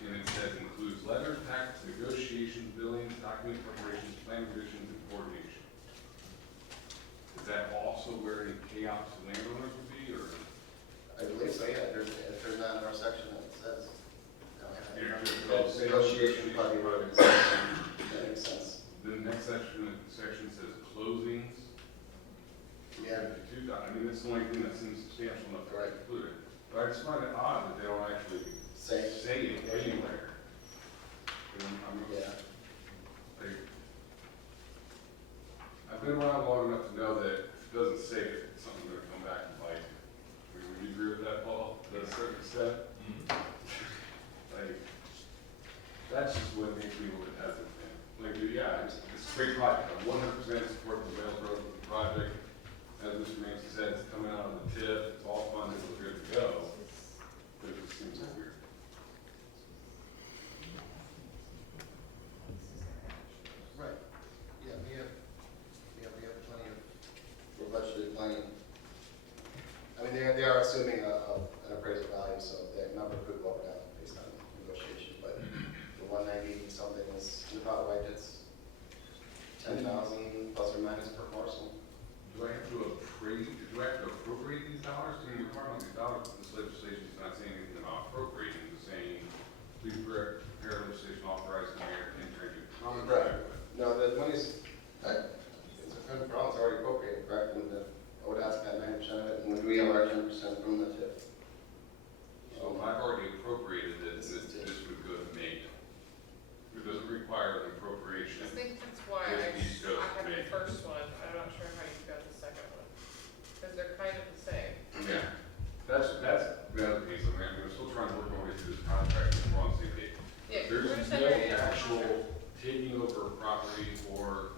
And it says includes letters, packets, negotiations, billings, document preparations, plan revisions, and coordination. Is that also where any payouts to landowners would be, or? I believe so, yeah, if there's not in our section that says. That's Negotiation, probably road extension, that makes sense. The next section says closings. Yeah. I mean, that's the only thing that seems substantial enough to Right. include it. But I just find it odd that they don't actually Say, say it anywhere. And I'm, yeah. I that's just what makes me a little bit hesitant. Like, yeah, it's a great project, I'm 100% support the Wales Road project. As Mr. Manson said, it's coming out of the tip, it's all funded, we're good to go. But it just seems like weird. Right, yeah, we have plenty of, we're budgeted plenty. I mean, they are assuming an appraisal value, so that number could go up and down based on negotiation, but the 190 something is about right, it's 10,000 plus or minus per parcel. Do I have to appropriate these dollars? I mean, we're talking about these dollars, but this legislation is not saying anything about appropriating, it's saying, please prepare legislation authorizing the mayor to enter into contract with. No, the money's, it's a good problem, it's already appropriated, correct? And the ODOT's got 90% of it, and we have our 10% from the tip. So if I've already appropriated it, this would go to May. It doesn't require an appropriation. I think that's why I have the first one, I'm not sure how you got the second one, because they're kind of the same. Yeah, that's the other piece. I mean, we're still trying to work our way through this contract, and we're on the same page. Yeah, There's we're just no entering into a actual contract. taking over of property, or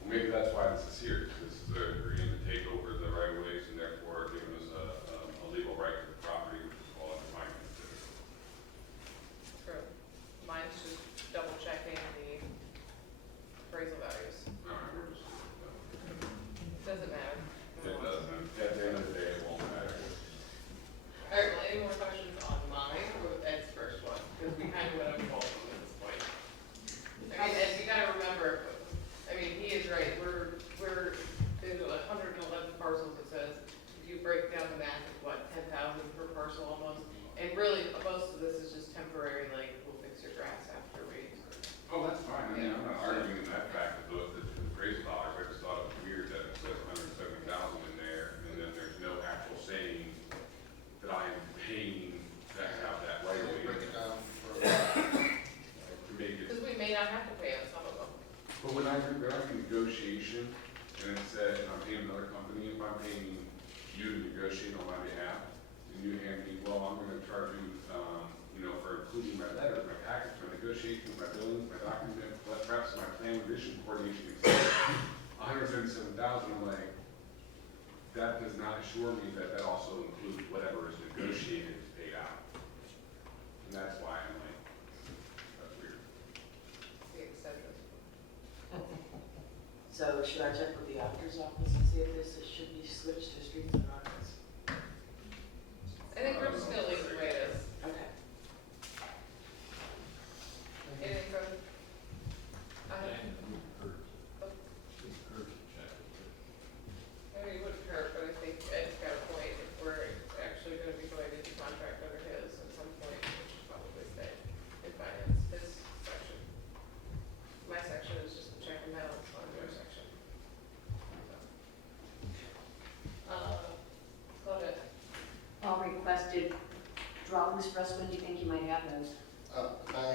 well, maybe that's why this is here. This is agreeing to take over the right of ways, and therefore giving us a legal right to the property, which is all under my consideration. True. Mine's just double checking the appraisal values. All right, we're just. Doesn't matter. It doesn't. At the end of the day, it won't matter. All right, well, any more questions on mine or Ed's first one? Because we kind of went over both of them at this point. I mean, Ed, you gotta remember, I mean, he is right, there's 111 parcels, it says, if you break down the math, it's what, 10,000 per parcel almost? And really, most of this is just temporary, like, we'll fix your grass after we. Oh, that's fine. I mean, I'm not arguing that fact of the appraisal dollars. I just thought it was weird that it says 170,000 in there, and then there's no actual saying that I am paying to have that right away. Break it down for, To make it. Because we may not have to pay on some of them. But when I do negotiation, and it said I'm paying another company, if I'm paying you to negotiate on my behalf, and you hand me, well, I'm gonna charge you, for including my letter, my package, my negotiations, my billings, my document, perhaps my plan revision coordination, etc. 177,000, I'm like, that does not assure me that that also includes whatever is negotiated to pay out. And that's why I'm like, that's weird. The excessive. So should I check with the auditor's office and see if this should be switched to streets and roads? I think we're just gonna leave it the way it is. Okay. Anything from? I mean, it wouldn't hurt, but I think Ed's got a point, if we're actually gonna be going into contract under his at some point, we should probably stay in finance, his section. My section is just the check and balance on your section. Claudette, All requested drawings for us, when do you think you might have those? I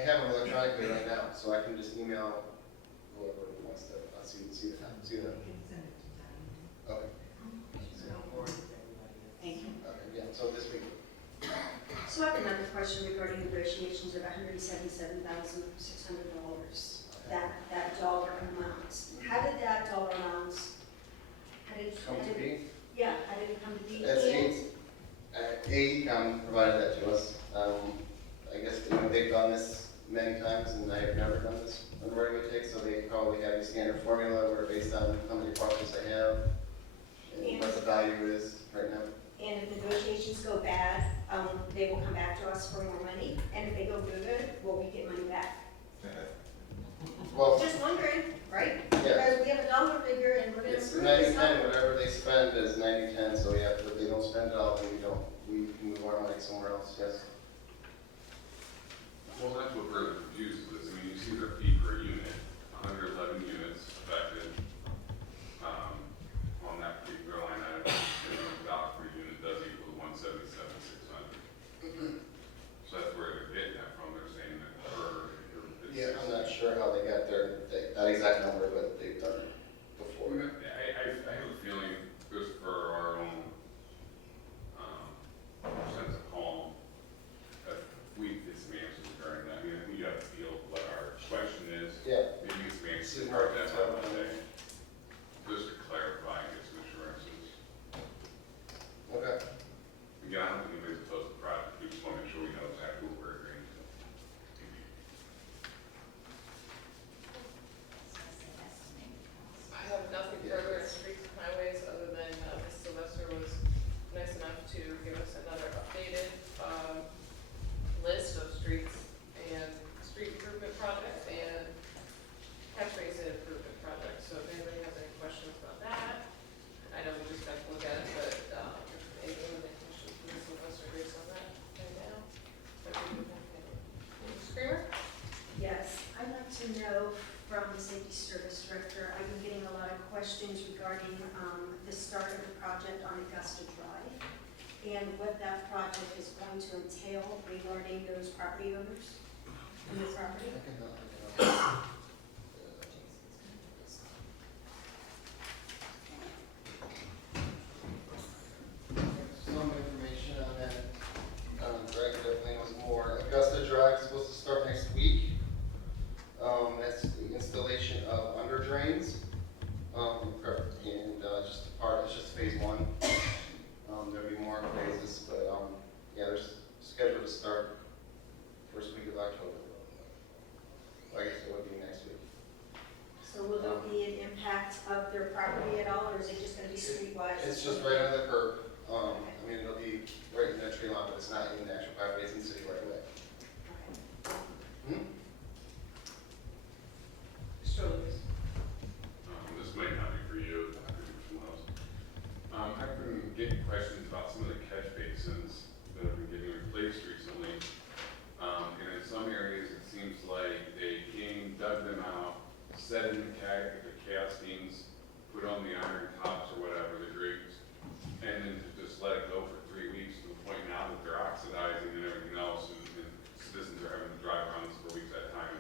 have them electronically right now, so I can just email whoever wants to, see the time, see them. Okay. Thank you. Okay, yeah, so this week. So I have another question regarding negotiations of $177,600. That dollar amount. How did that dollar amount? Come to me. Yeah, how did it come to be? That's AECom provided that to us. I guess, they've done this many times, and I have never done this on the right-of-way take, so they probably have a standard formula where based on how many parcels they have, and what the value is right now. And if negotiations go bad, they will come back to us for more money, and if they go good, will we get money back? Well, Just wondering, right? yeah, Because we have a dollar figure and we're gonna it's approve this 90-10, number. whatever they spend is 90-10, so yeah, if they don't spend it all, then we can move our money somewhere else, yes. Well, that's what further confuses this. I mean, you see their fee per unit, 111 units affected, on that particular line item, and the dollar per unit does equal 177,600. So that's where they're getting that from. They're saying that Yeah, I'm not sure how they got that exact number, but they've done it before. I have a feeling, just for our own sense of calm, that we get some answers regarding that. I mean, we got to feel what and what that project is going to entail regarding those property owners and this property? Some information on that. Greg definitely knows more. Augusta Drive is supposed to start next week. That's the installation of under drains. It's just phase one. There'll be more phases, but yeah, they're scheduled to start first week of October. I guess it would be next week. So will there be an impact of their property at all, or is it just gonna be streetwise? It's just right under the curb. I mean, it'll be right in that tree line, but it's not in the actual property, it's in the city right away. Mr. Lewis. This might not be for you, it could be for someone else. I've been getting questions about some of the catch basins that have been getting replaced recently. And in some areas, it seems like they dug them out, set in the castings, put on the iron tops or whatever, the drapes, and then to just let it go for 3 weeks to the point now that they're oxidizing and everything else, and citizens are having to drive around this for weeks at a time.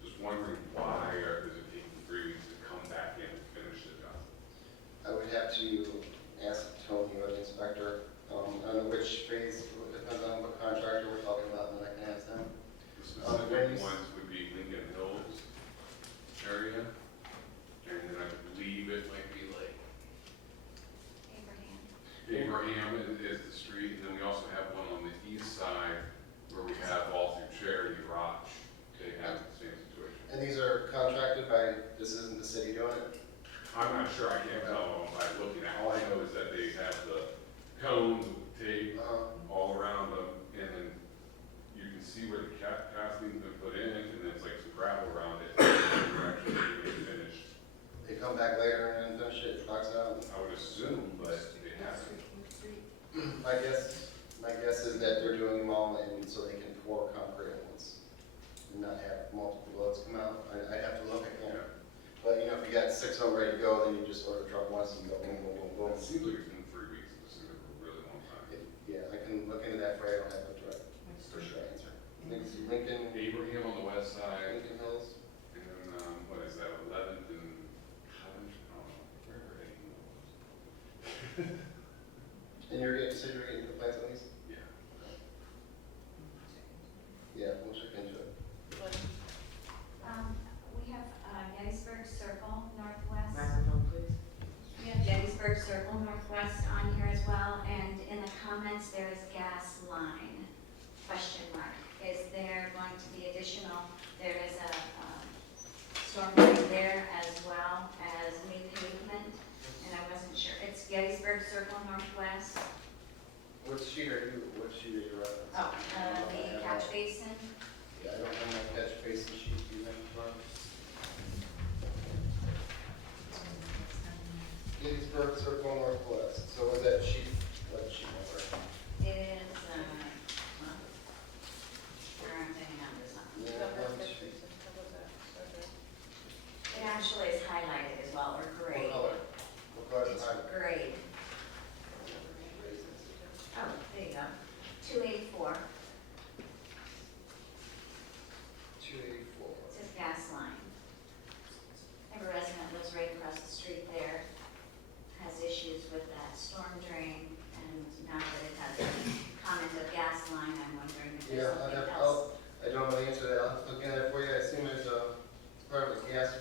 Just wondering why, or is it taking 3 weeks to come back in and finish the job? I would have to ask Tony or the inspector, I don't know which phase, it depends on what contractor we're talking about, and then I can ask them. The specific ones would be Lincoln Hills area, and then I believe it might be like Abraham is the street, and then we also have one on the east side where we have all through Charity Rock. They have the same situation. And these are contracted by, this isn't the city doing it? I'm not sure, I can't tell by looking at, all I know is that they have the cones with tape all around them, and then you can see where the casting's been put in, and then it's like some gravel around it, and they're actually getting it finished. They come back later and finish it, knocks it out? I would assume, but they haven't. My guess is that they're doing them all and so they can pour concrete at once and not have multiple loads come out. I'd have to look at that. But you know, if you got 6 of them ready to go, then you just order a truck once and go boom, boom, boom, boom. It seems like it's been 3 weeks, it seems like a really long time. Yeah, I can look into that for you. I don't have a direct, for sure answer. Lincoln, Abraham on the west side, Lincoln Hills. and then, what is that, 11th and Cottage? I don't know, wherever Abraham was. And you said you were getting complaints on these? Yeah. Yeah, we'll check into it. We have Gettysburg Circle Northwest. Microphone, please. We have Gettysburg Circle Northwest on here as well, and in the comments, there is gas line, question mark. Is there going to be additional, there is a storm drain there as well as new pavement, and I wasn't sure. It's Gettysburg Circle Northwest. What sheet are you referencing? Oh, the catch basin. Yeah, I don't have my catch basin sheet. Do you have one? Gettysburg Circle Northwest. So was that sheet, what sheet number? It is, well, there aren't any numbers on it. Yeah, one sheet. It actually is highlighted as well, or gray. What color? What color is It's it? gray. Oh, there you go. 284. 284. It says gas line. Every resident lives right across the street there, has issues with that storm drain, and now that it has a comment of gas line, I'm wondering if there's Yeah, something else. I don't know the answer to that. I'll have to look into that for you. I assume there's part of the gas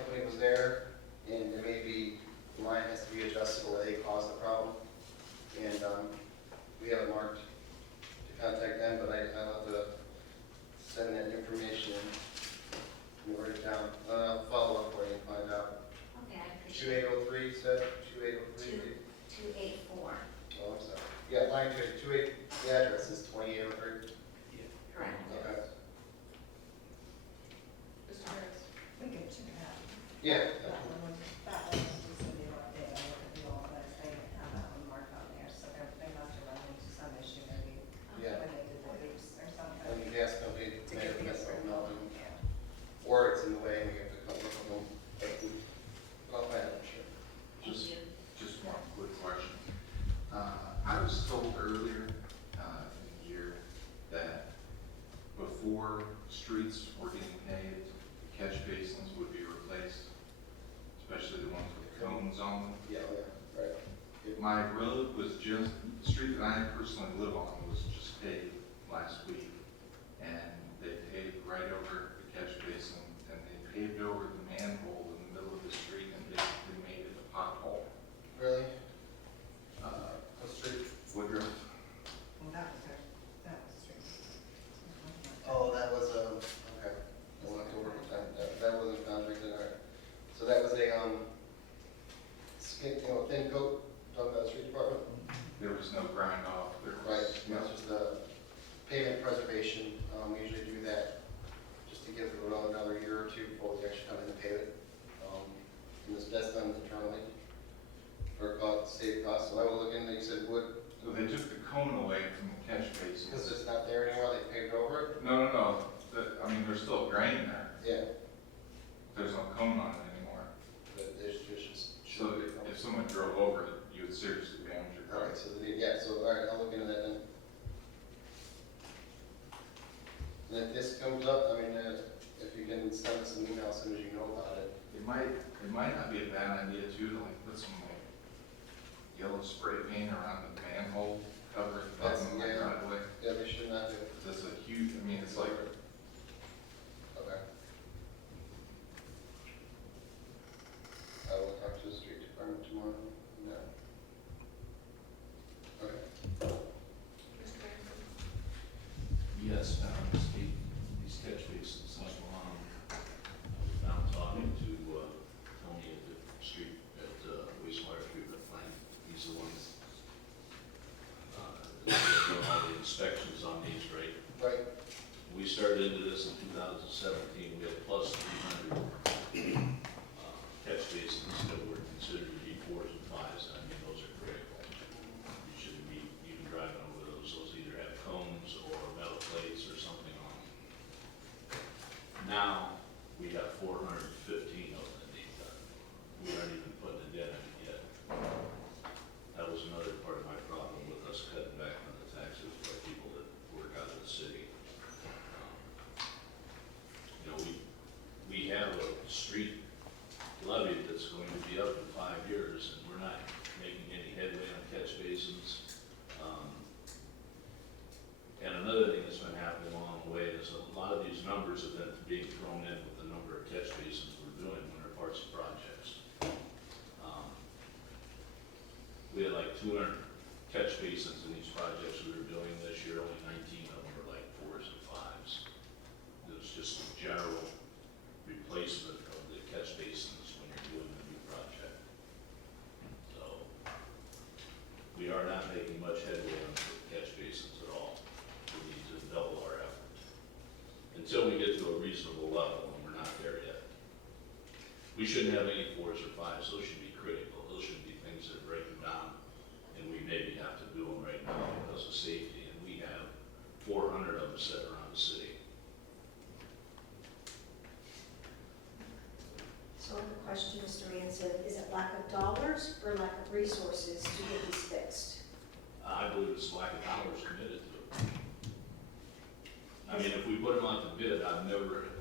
company was there, and there may be, the line has to be adjusted where they caused the problem. And we have it marked to contact them, but I'll have to send that information and write it down. I'll follow up for you and find out. Okay, I appreciate it. 2803, you said? 2803? 284, Oh, I'm sorry. Yeah, line 28, the address is 2803. correct. Okay. Mr. Harris. We can check it out. Yeah. That one was just a new update. I looked at the old list, they didn't have that one marked on there, so they must have run into some issue maybe Yeah. when they did the leaps or something. And the gas company To may get have the messed something up, and- Yeah. or it's in the way and we have to come up with them. I'll find out, sure. Thank you. Just one quick question. I was 4 streets were getting paved, the catch basins would be replaced, especially the ones with cones on them. Yeah, right. My road was just, the street that I personally live on was just paved last week. And they paved right over the catch basin, and they paved over the manhole in the middle of the street and basically made it a pothole. Really? What street? Woodruff. Well, that was straight. Oh, that was, okay. We'll have to work with that wasn't contracted, all right. So that was a, thin coat, talking about the street department? There was no grind off. There Right, was, that's just the pavement preservation. We usually do that just to give the road another year or two before we actually come in and pave it. And that's done internally for state costs. So I will look into, you said wood, so they took the cone away from the catch because basins. it's not there anymore, they paved over it? No. I mean, there's still a drain there. Yeah, There's no cone on it anymore. but there's just. So if someone drove over it, you would seriously damage your All car. right, so all right, I'll look into that then. And if this comes up, I mean, if you can send us an email as soon as you know about it. It might not be a bad idea too to like put some like yellow spray paint around the manhole cover at the bottom of my driveway. Yeah, they should not do. That's a huge, I mean, it's like, Okay. I will talk to the street department tomorrow. No. Okay. Yes, these catch basins on Massillon, I was down talking to Tony at the street, at wastewater treatment plant. He's the one that's doing all the inspections on these, right? Right. We started into this in 2017, we had plus 300 catch basins that were considered to be 4s and 5s, and I mean, those are critical. You shouldn't be even driving over those either have cones or metal plates or something on them. Now, we have 415 of them that need done. We aren't even putting a dent in it yet. That was another part of my problem with us cutting back on the taxes by people that work out of the city. We have a street levy that's going to be up in 5 years, and we're not making any headway on catch basins. And another thing that's been happening along the way is a lot of these numbers have been being thrown in with the number of catch basins we're doing when they're parts of projects. We had like 200 catch basins in these projects we were doing this year, only 19 of them were like 4s and 5s. It was just a general replacement of the catch basins when you're doing a new project. So, we are not making much headway on the catch basins at all. We need to double our effort. Until we get to a reasonable level, and we're not there yet. We shouldn't have any 4s or 5s, those should be critical. Those should be things that break them down, and we maybe have to do them right now because of safety, and we have 400 of them set around the city. So the question, Mr. Ransom, is it lack of dollars or lack of resources to get these fixed? I believe it's lack of dollars committed to it. I mean, if we put them out to bid,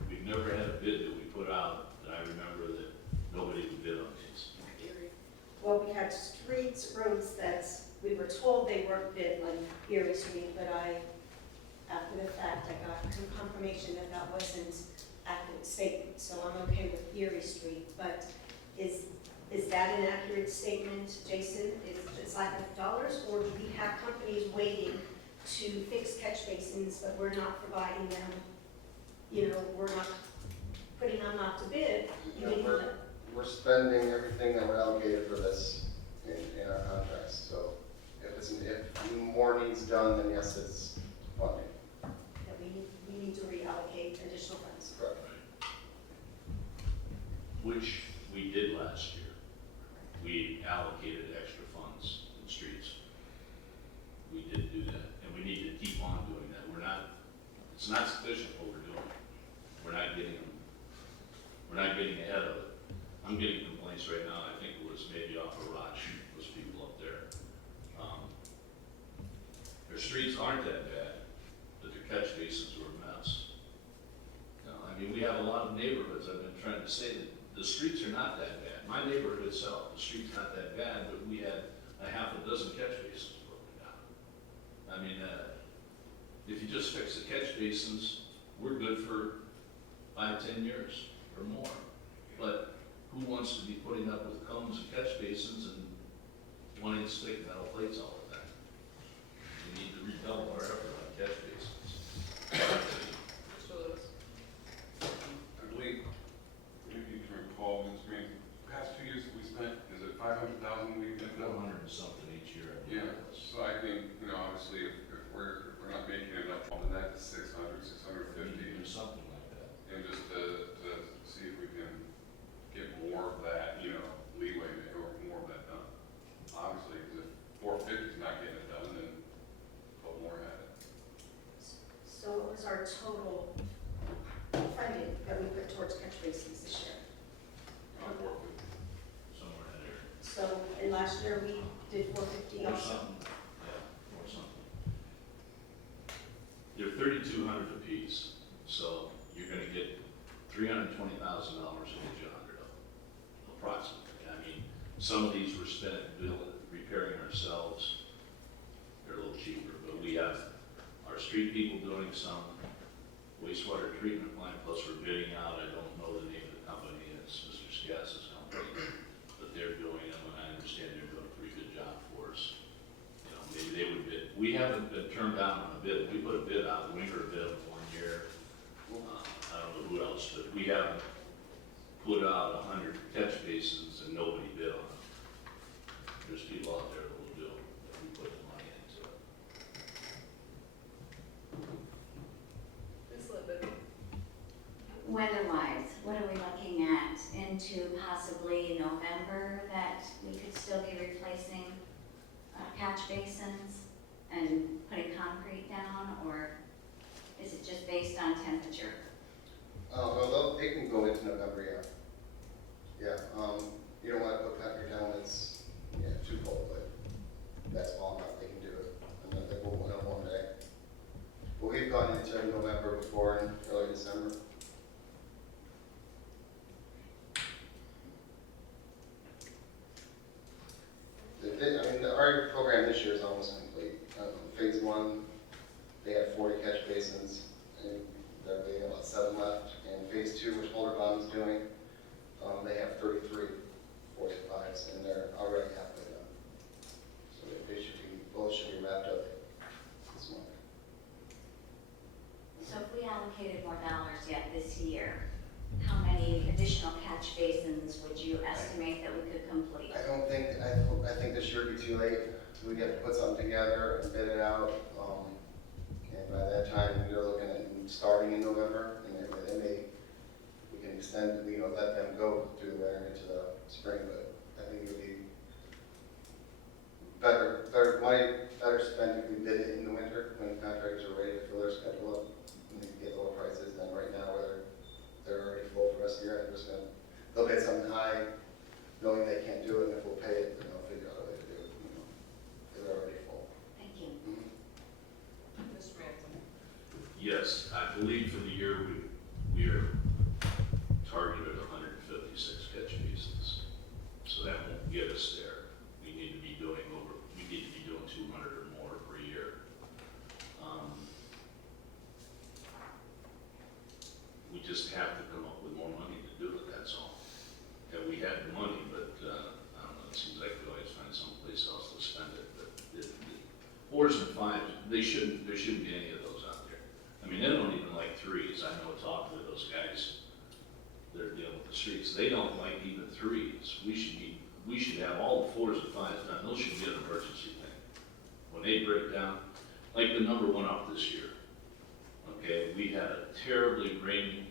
we've never had a bid that we put out that I remember that nobody would bid on these. Well, we had streets, roads that we were told they weren't bid on Erie Street, but after the fact, I got confirmation that that wasn't accurate statement, so I'm okay with Erie Street. But is that an accurate statement, Jason? Is it lack of dollars, or do we have companies waiting to fix catch basins, but we're not providing them, we're not putting them out to bid? We're spending everything that we're allocated for this in our contracts, so if more needs done, then yes, it's funding. That we need to reallocate additional funds. Correct. Which we did last year. We allocated extra funds in streets. We did do that, and we need to keep on doing that. It's not sufficient what we're doing. We're not getting ahead of it. I'm getting complaints right now, I think it was maybe off of Roch, those people up there. Their streets aren't that bad, but their catch basins were a mess. neighborhoods, I've been trying to say that the streets are not that bad. My neighborhood itself, the street's not that bad, but we had a half a dozen catch basins broken down. I mean, if you just fix the catch basins, we're good for 5, 10 years or more. But who wants to be putting up with cones and catch basins and 1-inch thick metal plates all the time? We need to redouble our effort on catch basins. Mr. Lewis? I believe, maybe you can recall, Ms. Green, past 2 years that we spent, is it 500,000 we've been? 400 and something each year. I believe Yeah, it was. so I think, you know, obviously, if we're not making enough on that to 600, We need to 650, do something like that. and just to see if we can get more of that, you know, leeway or more of that done. Obviously, because if 450 is not getting it done, then put more at it. So what was our total funding that we put towards catch basins this year? Not 450. Somewhere in there. So, and last year we did 450 Or also. something, yeah, or something. They're 3,200 apiece, so you're gonna get $320,000 and get you 100 of them, approximately. I mean, some of these were spent repairing ourselves. They're a little cheaper, but we have our street people doing some wastewater treatment plant, plus we're bidding out, I don't know the name of the company, it's Mr. Scass's company, but they're doing them, and I understand they're doing a pretty good job for us. You know, maybe they would bid, we haven't been turned down on a bid, we put a bid out, Winger bid 1 year. I don't know who else, but we haven't put out 100 catch basins and nobody bid on them. There's people out there that will do it, if we put the money into it. Ms. Lippin? Weather-wise, what are we looking at into possibly November that we could still be replacing catch basins and putting concrete down, or is it just based on temperature? Well, they can go into November, yeah. Yeah, you don't want to put concrete down when it's, too cold, but that's all enough, they can do it. And then they will in one day. But we've gone into November before and early December. Our program this year is almost complete. Phase 1, they had 40 catch basins, and they have about 7 left. And phase 2, which Holderbaum is doing, they have 33 45s, and they're already halfway done. So both should be wrapped up this month. So if we allocated more dollars yet this year, how many additional catch basins would you estimate that we could complete? I think this year would be too late. We'd have to put something together and bid it out. And by that time, they're looking at starting in November, and we can extend, let them go through the winter into the spring, but I think it would be better money, better spent if we bid it in the winter when the contractors are ready to fill their schedule up and they can get lower prices than right now where they're already full for the rest of the year. They'll bid something high, knowing they can't do it, and if we'll pay it, then they'll figure out a way to do it, because they're already full. Thank you. Mr. Ransom? Yes, I believe for the year we are targeted 156 catch basins. So that won't get us there. We need to be doing 200 or more per year. We just have to come up with more money to do it, that's all. And we had the money, but, I don't know, it seems like we always find someplace else to spend it, but the 4s and 5s, there shouldn't be any of those out there. I mean, they don't even like 3s. I know talking to those guys, they're dealing with the streets, they don't like even 3s. We should have all the 4s and 5s done, those should be an emergency thing. When they break down, like the number went up this year, okay, we had a terribly rainy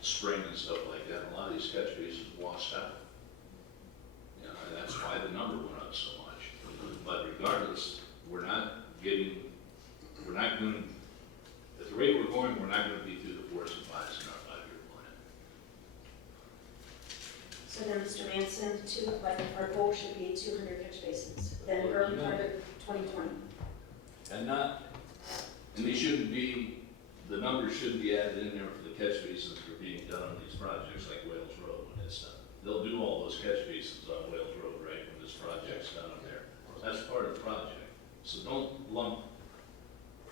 spring and stuff like that, and a lot of these catch basins washed out. You know, and that's why the number went up so much. But regardless, at the rate we're going, we're not gonna be through the 4s and 5s in our 5-year plan. So then, Mr. Manson, our goal should be 200 catch basins, then early part of 2020. And they shouldn't be the numbers should be added in there for the catch basins that are being done on these projects like Wales Road when it's done. They'll do all those catch basins on Wales Road, right, when this project's done up there. That's part of the project. So don't lump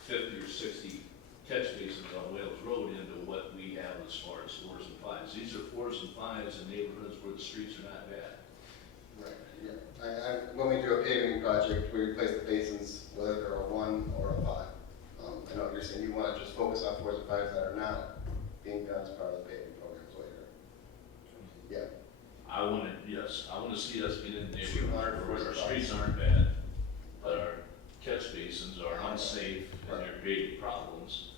50 or 60 catch basins on Wales Road into what we have as far as 4s and 5s. These are 4s and 5s in neighborhoods where the streets are not bad. Right, yeah. When we do a paving project, we replace the basins, whether they're a 1 or a 5. I know what you're saying, you want to just focus on 4s and 5s that are not being done as part of the paving programs later. Yeah. I want to see us get in neighborhoods 200 where our versus streets 5. aren't bad, but our catch basins are unsafe and they're creating problems.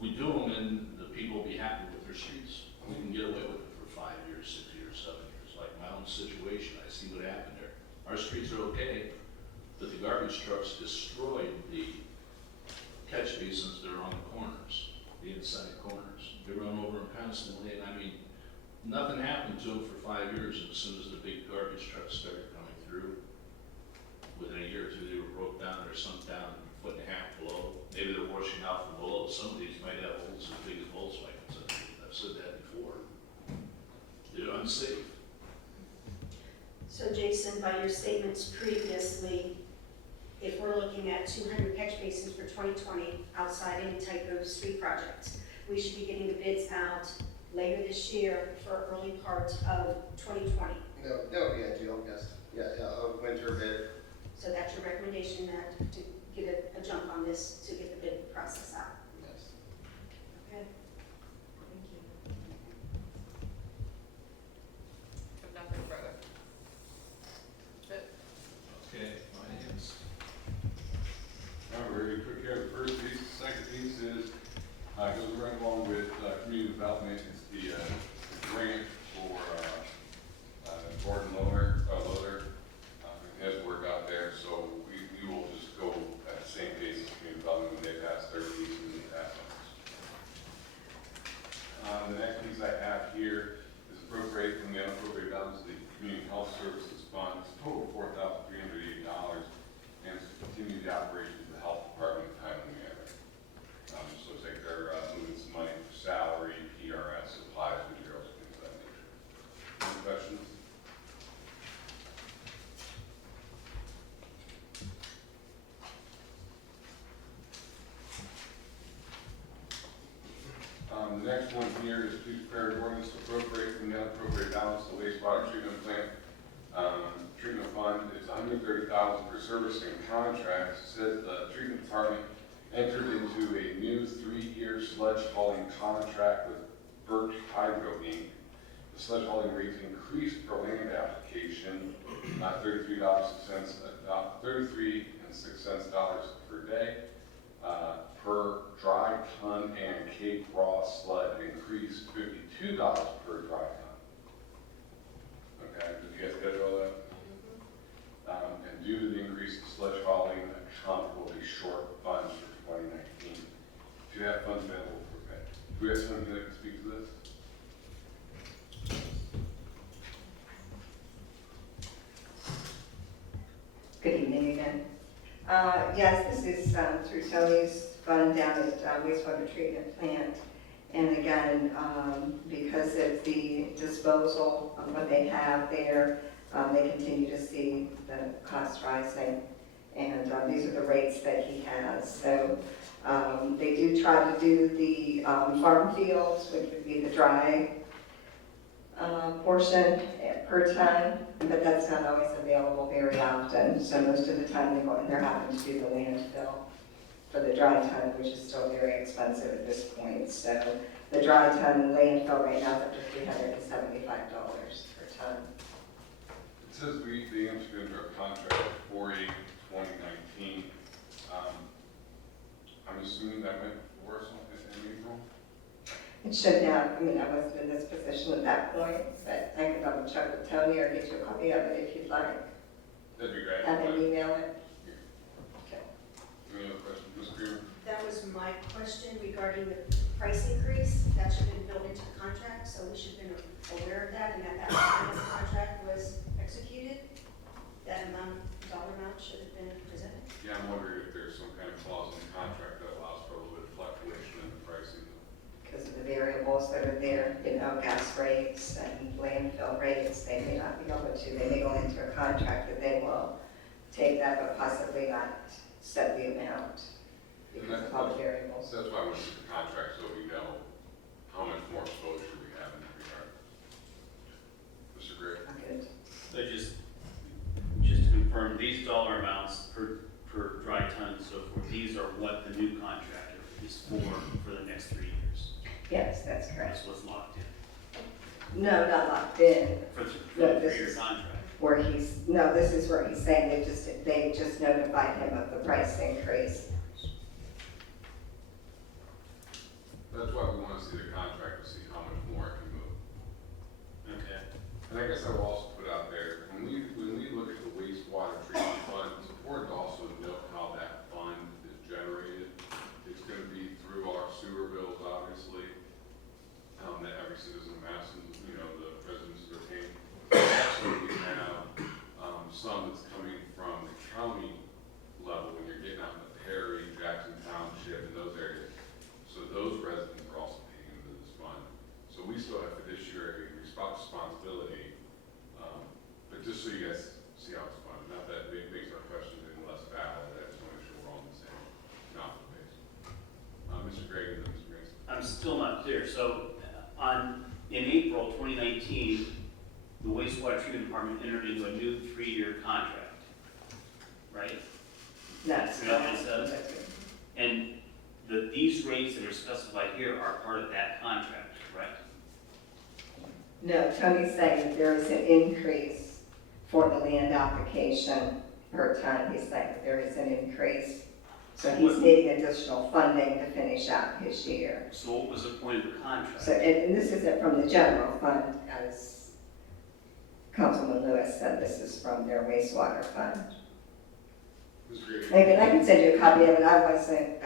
We do them and the people will be happy with their streets. We can get away with it for 5 years, 6 years, 7 years. Like my own situation, I see what happened there. Our streets are okay, but the garbage trucks destroyed the catch basins that are on the corners, the inside corners. They run over them constantly, and I mean, nothing happened to them for 5 years, and as soon as the big garbage trucks started coming through, within a year or two, they were broke down or sunk down a foot and a half below. Maybe they're washing out from below. Some of these might have holes as big as Volkswagens. I've said that before. They're unsafe. So Jason, by your statements previously, if we're looking at 200 catch basins for 2020 outside any type of street projects, we should be getting the bids out later this year for early part of 2020. That would be ideal, yes. Yeah, a winter bid. So that's your recommendation, that to get a jump on this, to get the bid process out? Yes. Okay. Thank you. Have nothing further. That's it. Okay, finance. We already took care of the first piece. The second piece is, goes right along with community development. It's the grant for Gordon Loader. It has work out there, so we will just go at the same pace as community development when they pass their piece and we pass ours. The next piece I have here is appropriate from the unappropriated balance of the community health services fund. It's a total of $4,380, and it's to continue the operations of the health department in a timely manner. So looks like they're moving some money for salary, PRS, supplies, materials, things of that nature. Any questions? The next one here is to prepare an ordinance to appropriate from the unappropriated balance the wastewater treatment plant treatment fund. It's $130,000 for servicing contracts. It says the treatment department entered into a new 3-year sludge hauling contract with Birch Hydro Inc. The sludge hauling rates increased per land application, $33.06 per day. Per dry ton and Cape Raw sludge increased $52 per dry ton. Okay, did you guys get all that? And due to the increase in sludge hauling, the account will be short funds for 2019. Do you have funds available for pay? Do we have someone that can speak to this? Good evening again. Yes, this is through Tony's fund down at wastewater treatment plant. And again, because of the disposal of what they have there, they continue to see the cost rising. And these are the rates that he has. So they do try to do the farm fields, which would be the dry portion per ton, but that's not always available very often. So most of the time they're having to do the landfill for the dry ton, which is still very expensive at this point. So the dry ton landfill right now is up to $375 per ton. It says they entered into a contract for 4/8/2019. I'm assuming that went for something in April? It should have. I mean, I wasn't in this position at that point, but I can double check with Tony or get you a copy of it if you'd like. That'd be great. Have him email it. Okay. Any other questions, Ms. Green? That was my question regarding the price increase. That should have been built into the contract, so we should have been aware of that, and at that time the contract was executed, that dollar amount should have been presented. Yeah, I'm wondering if there's some kind of clause in the contract that allows for a little bit of fluctuation in the gas rates and landfill rates, they may not be able to, they may go into a contract that they will take that, but possibly not set the amount because of all the variables. That's why we see the contract, so we know how much more exposure we have in that regard. Mr. Gray? Good. So just to confirm, these dollar amounts per dry ton and so forth, these are what the new contract is for the next 3 years. Yes, that's correct. That's what's locked in No, not locked in. for No, the this 3-year is contract. where this is where he's saying they just notified him of the price increase. That's why we want to see the contract to see how much more it can move. Okay. And I guess I will also put out there, when we look at the wastewater treatment fund, it's important to also note how that fund is generated. It's going to be through our sewer bills, obviously, that every citizen of Massillon, the residents are paying. Also, we have some that's coming from the county level when you're getting out in the Perry, Jackson Township, and those areas. So those residents are also paying into this fund. So we still have fiduciary responsibility, but just so you guys see how it's funded, not that it makes our questions any less valid, I just want to make sure we're all on the same knowledge base. Mr. Gray and then Mr. Mason. I'm still not clear. So in April 2019, the wastewater treatment department entered into a new 3-year contract, right? That's Is that what it says? And these rates that are specified here are part of that contract, correct? No, Tony's saying that there is an increase for the land application per ton. He's saying that there is an increase. So he's needing additional funding to finish out his year. So what was the point of the contract? So, and this isn't from the general fund, as Councilman Lewis said, this is from their wastewater fund. Mr. Gray. Maybe I can send you a copy of it. I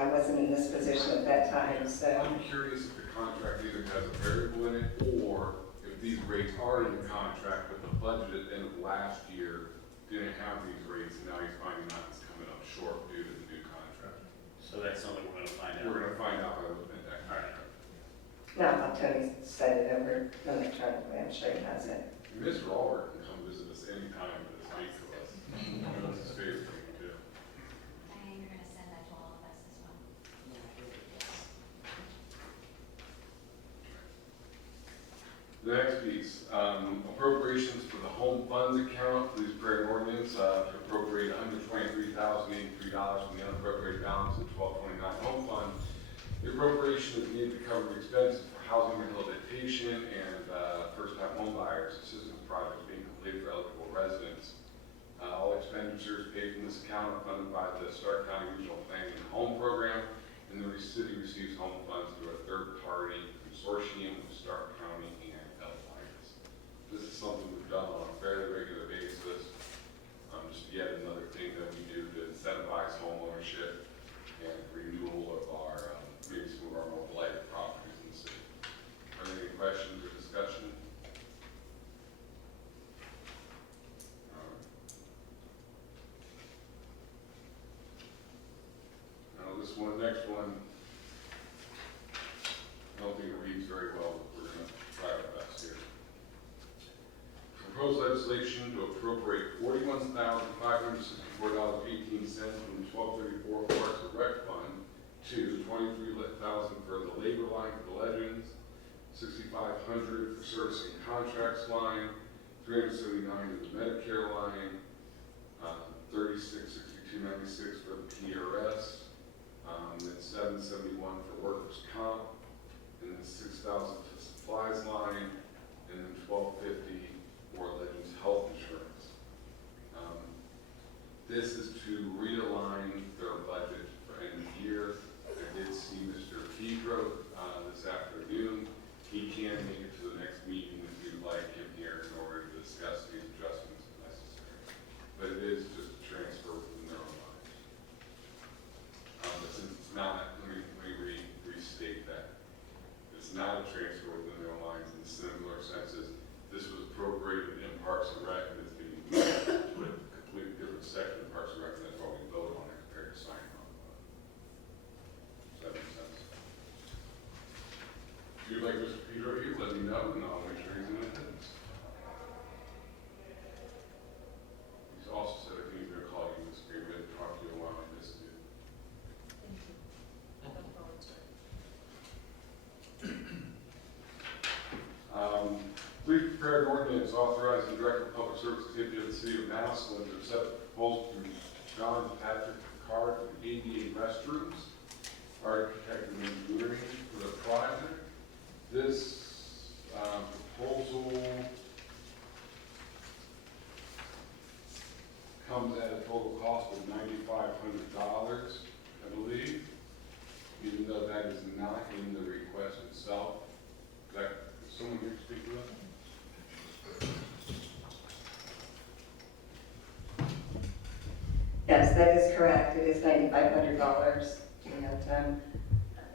wasn't in this position at that time, so. I'm curious if the contract either has a variable in it, or if these rates are in the contract, but the budget at the end of last year didn't have these rates, and now he's finding out it's coming up short due to the new contract. So that's something we're going to find out. We're gonna find out by looking at that contract. No, Tony sent it over electronically. I'm sure he has it. Mr. Albert can come visit us anytime, but it's nice to us. That's his favorite thing to do. Diane, you're gonna send that to all of us as well. The next piece, appropriations for the home funds account, please prepare an ordinance to appropriate $123,083 from the unappropriated balance of 1229 home fund. The appropriation is needed to cover the expenses for housing rehabilitation and first-time home buyers assistance projects being completed for eligible residents. All expenditures paid from this account are funded by the Stark County Regional Planning and Home Program, and the city receives home funds through a third-party consortium of Stark County and Alliance. This is something we've done on a fairly regular basis. Just yet another thing that we do to incentivize home ownership and renewal of our, maybe some of our more blighted properties in the city. Are there any questions or discussion? Now this one, next one, I don't think it reads very well, but we're gonna try our best here. Proposed legislation to appropriate $41,564.18 from the 1234 Parks and Rec Fund to $23,000 for the labor line for the Legends, $6,500 for servicing contracts line, $379 to the Medicare line, $36,6296 for the PRS, then $771 for workers' comp, and then $6,000 to supplies line, and then $1,250 for Legends Health Insurance. This is to realign their budget for end of year. I did see Mr. Pedro this afternoon. He can make it to the next meeting if you'd like him here in order to discuss these adjustments if necessary. But it is just a transfer within their own lines. But since it's not, let me restate that. It's not a transfer within their own lines in similar senses. This was appropriated in Parks and Rec, and it's being moved to a completely different section of Parks and Rec, and that's why we vote on it compared to signing on. Does that make sense? If you'd like Mr. Peter here, let me know, and I'll make sure he's in attendance. He's also said I think he's gonna call you this year, but talk to you while I missed you. Please prepare an ordinance authorizing the Director of Public Service activity of the City of Massillon to accept the proposal from John Patrick Picard for the ADA restrooms, architect and engineering for the project. This proposal comes at a total cost of $9,500, I believe, even though that is not in the request itself. Is that, is someone here to speak to that? Yes, that is correct. It is $9,500. And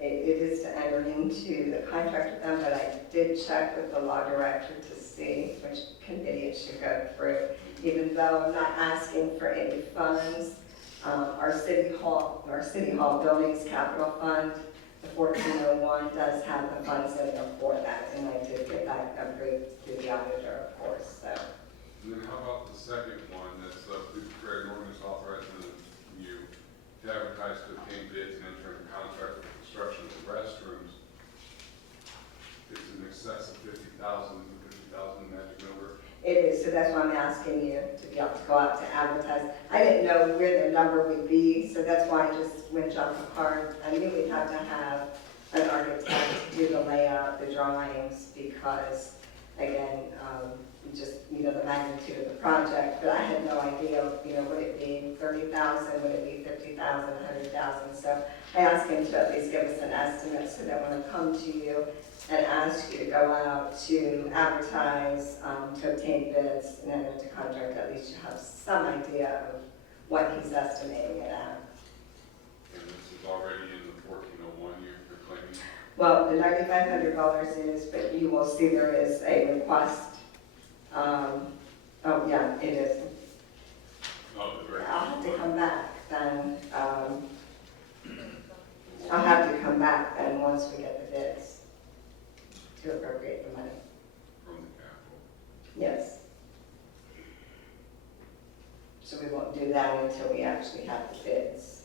it is to enter into the contract with them, but I did check with the law director to see which committee it should go through. Even though I'm not asking for any funds, our city hall buildings capital fund, the 1401 does have the funds in there for that, and I did get that approved through the auditor, of course, so. And then how about the second one, that's the prepared ordinance authorizing you to advertise to obtain bids and enter into contract for the construction of the restrooms? It's in excess of 50,000, 50,000 magic number. It is, so that's why I'm asking you to be able to go out to advertise. I didn't know where the number would be, so that's why I just went John Picard. I knew we'd have to have an architect do the layout, the drawings, because, again, just, the magnitude of the project, but I had no idea, would it be 30,000, would it be 50,000, 100,000? So I asked him to at least give us an estimate so that when I come to you and ask you to go out to advertise, to obtain bids, and then into contract, at least you have some idea of what he's estimating it at. And this is already in the 1401 you're claiming? Well, the $9,500 is, but you will see there is a request. Oh, yeah, it is. Oh, the very. I'll have to come back then. I'll have to come back then once we get the bids to appropriate the money. From the capital. Yes. So we won't do that until we actually have the bids.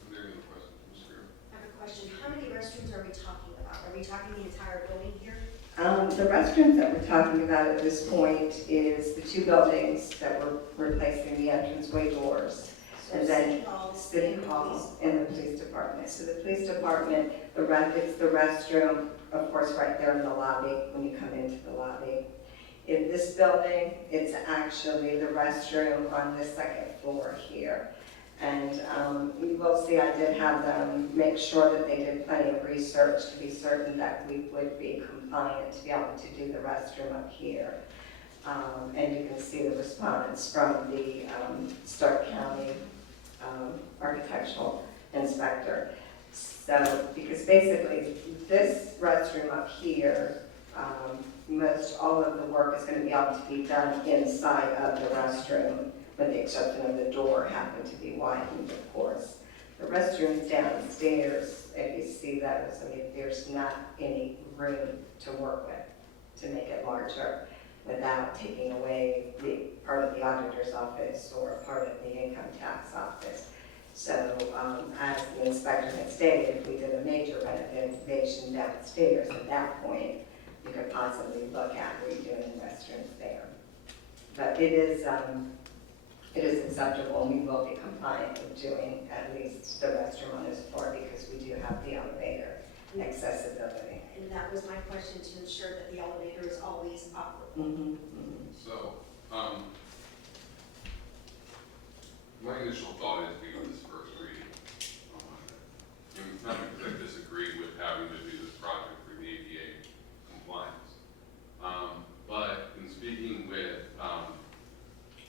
Are there any questions, Ms. Greer? I have a question. How many restrooms are we talking about? Are we talking the entire building here? The restrooms that we're talking about at this point is the two buildings that we're replacing the entranceway doors. So And then City Hall, City Hall and the police department. So the police department, it's the restroom, of course, right there in the lobby, when you come into the lobby. In this building, it's actually the restroom on the second floor here. And you will see I did have them make sure that they did plenty of research to be certain that we would be compliant to be able to do the restroom up here. And you can see the response from the Stark County architectural inspector. So, because basically this restroom up here, most all of the work is going to be able to be done inside of the restroom, with the exception of the door having to be widened, of course. The restrooms downstairs, if you see those, I mean, there's not any room to work with to make it larger without taking away the part of the auditor's office or part of the income tax office. So as the inspector had stated, if we did a major renovation downstairs at that point, you could possibly look at redoing the restrooms there. But it is acceptable, and we will be compliant with doing at least the restroom on this floor because we do have the elevator accessibility. And that was my question, to ensure that the elevator is always operable. Mm-hmm. So, my initial thought is we do this first reading on Monday. And it's not because I disagree with having to do this project for the ADA compliance. But in speaking with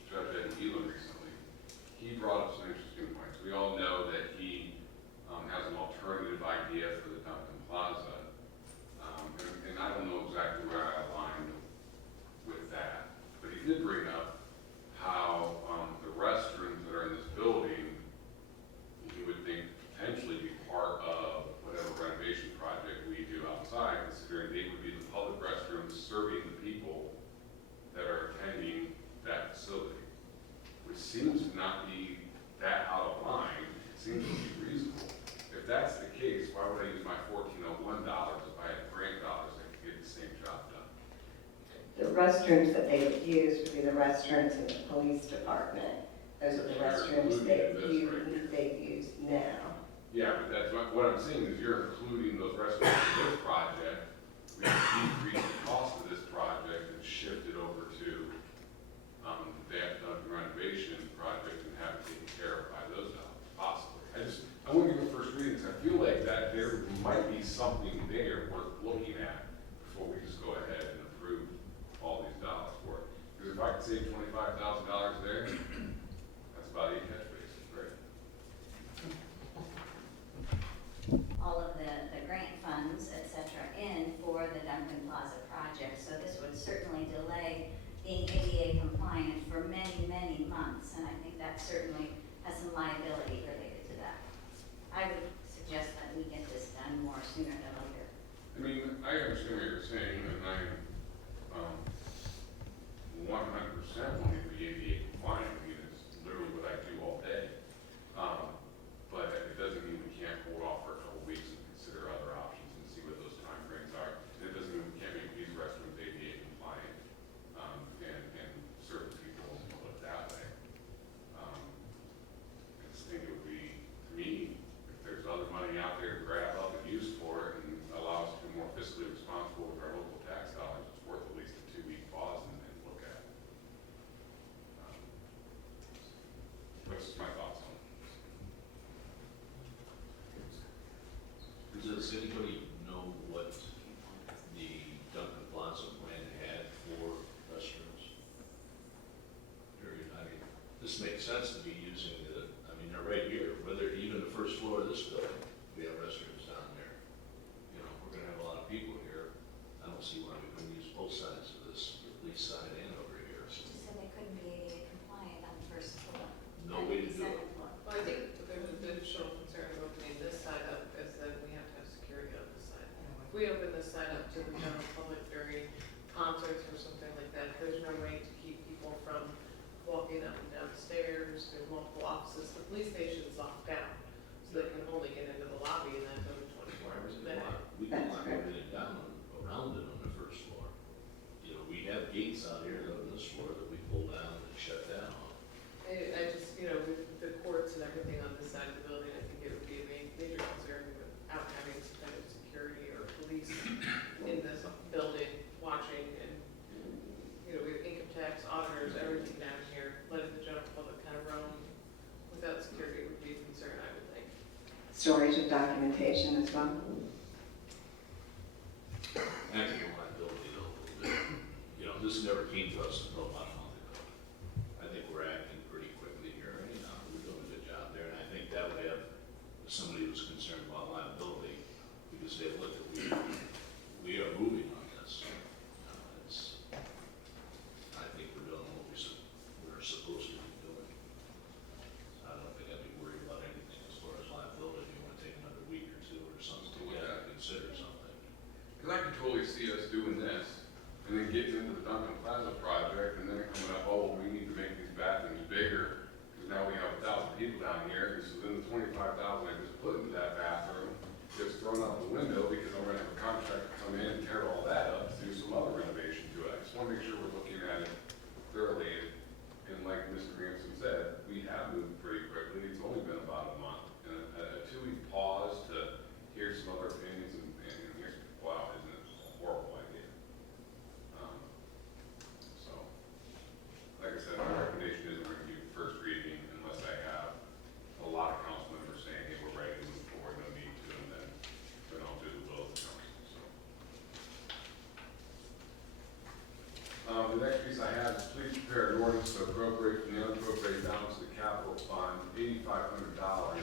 Judge Ed Wheeler recently, he brought up some interesting points. We all know that he has an alternative idea for the Duncan Plaza. And I don't know exactly where I aligned with that. But he did bring up how the restrooms that are in this building restrooms that they would use would be the restrooms in the police department. Those are the restrooms they use now. Yeah, but that's what I'm saying is you're including those restrooms in this project. We decrease the cost of this project and shift it over to, that renovation project and have it taken care of by those dollars, possibly. I want to give a first reading, because I feel like that there might be something there worth looking at before we just go ahead and approve all these dollars for it. Because if I could save $25,000 there, that's about 8 catch basins, right? All of the grant funds, et cetera, in for the Duncan Plaza project. So this would certainly delay being ADA compliant for many, many months, and I think that certainly has some liability related to that. I would suggest that we get this done more sooner than later. I mean, I understand what you're saying, and I am 100% wanting to be ADA compliant. I mean, it's literally what I do all day. But it doesn't mean we can't hold off for a couple weeks and consider other options and see what those time frames are. And it doesn't mean we can't make these restrooms ADA compliant, and serve people and put it that way. I just think it would be, to me, if there's other money out there to grab up and use for it and allow us to be more fiscally responsible with our local tax dollars, it's worth at least a 2-week pause and look at it. What's my thoughts on it? Does anybody know what the Duncan Plaza plan had for restrooms? I mean, this makes sense to be using they're right here, whether even the first floor of this building, we have restrooms down there. You know, we're gonna have a lot of people here. I don't see why we couldn't use both sides of this, the east side and over here. She just said they couldn't be ADA compliant on the first floor. No way to do it. Second floor. Well, I think there's an additional concern of opening this side up, is that we have to have security on this side. If we open this side up to the general public during concerts or something like that, there's no way to keep people from walking up and down the stairs. There's multiple offices. The police station's locked down, so they can only get into the lobby and then go to 24 hours a day. We can lock everything down around it on the first floor. You know, we have gates out here on this floor that we pull down and shut down. I just, with the courts and everything on this side of the building, I think it would be a major concern without having some kind of security or police in this building watching, and, we have income tax, auditors, everything down here, letting the general public kind of roam without security would be a concern, I would think. Storage of documentation as well. Acting on liability though, a little bit. You know, this never came to us until about a month ago. I think we're acting pretty quickly here, anyhow. We're doing a good job there, and I think that way if somebody was concerned about liability, because they look at we are moving on this. I think we're doing what we're supposed to be doing. I don't think I'd be worried about anything as far as liability. You want to take another week or two or something to consider something. Because I can totally see us doing this, and then getting into the Duncan Plaza project, and then it coming up, oh, we need to make these bathrooms bigger, because now we have 1,000 people down here, and so then the $25,000 I just put into that bathroom gets thrown out the window, because I'm gonna have a contractor come in and tear all that up to do some other renovation to it. I just wanna make sure we're looking at it thoroughly, and like Mr. Ransom said, we have moved pretty quickly, it's only been about a month, and a 2-week pause to hear some other opinions and hear some people out isn't a horrible idea. So, like I said, my recommendation is we're gonna do first reading unless I have a lot of council members saying, hey, we're ready to move forward, no need to, and then I'll do the will of the council, so. The next piece I have is please prepare an ordinance to appropriate from the unappropriated balance of the capital fund, $8,500.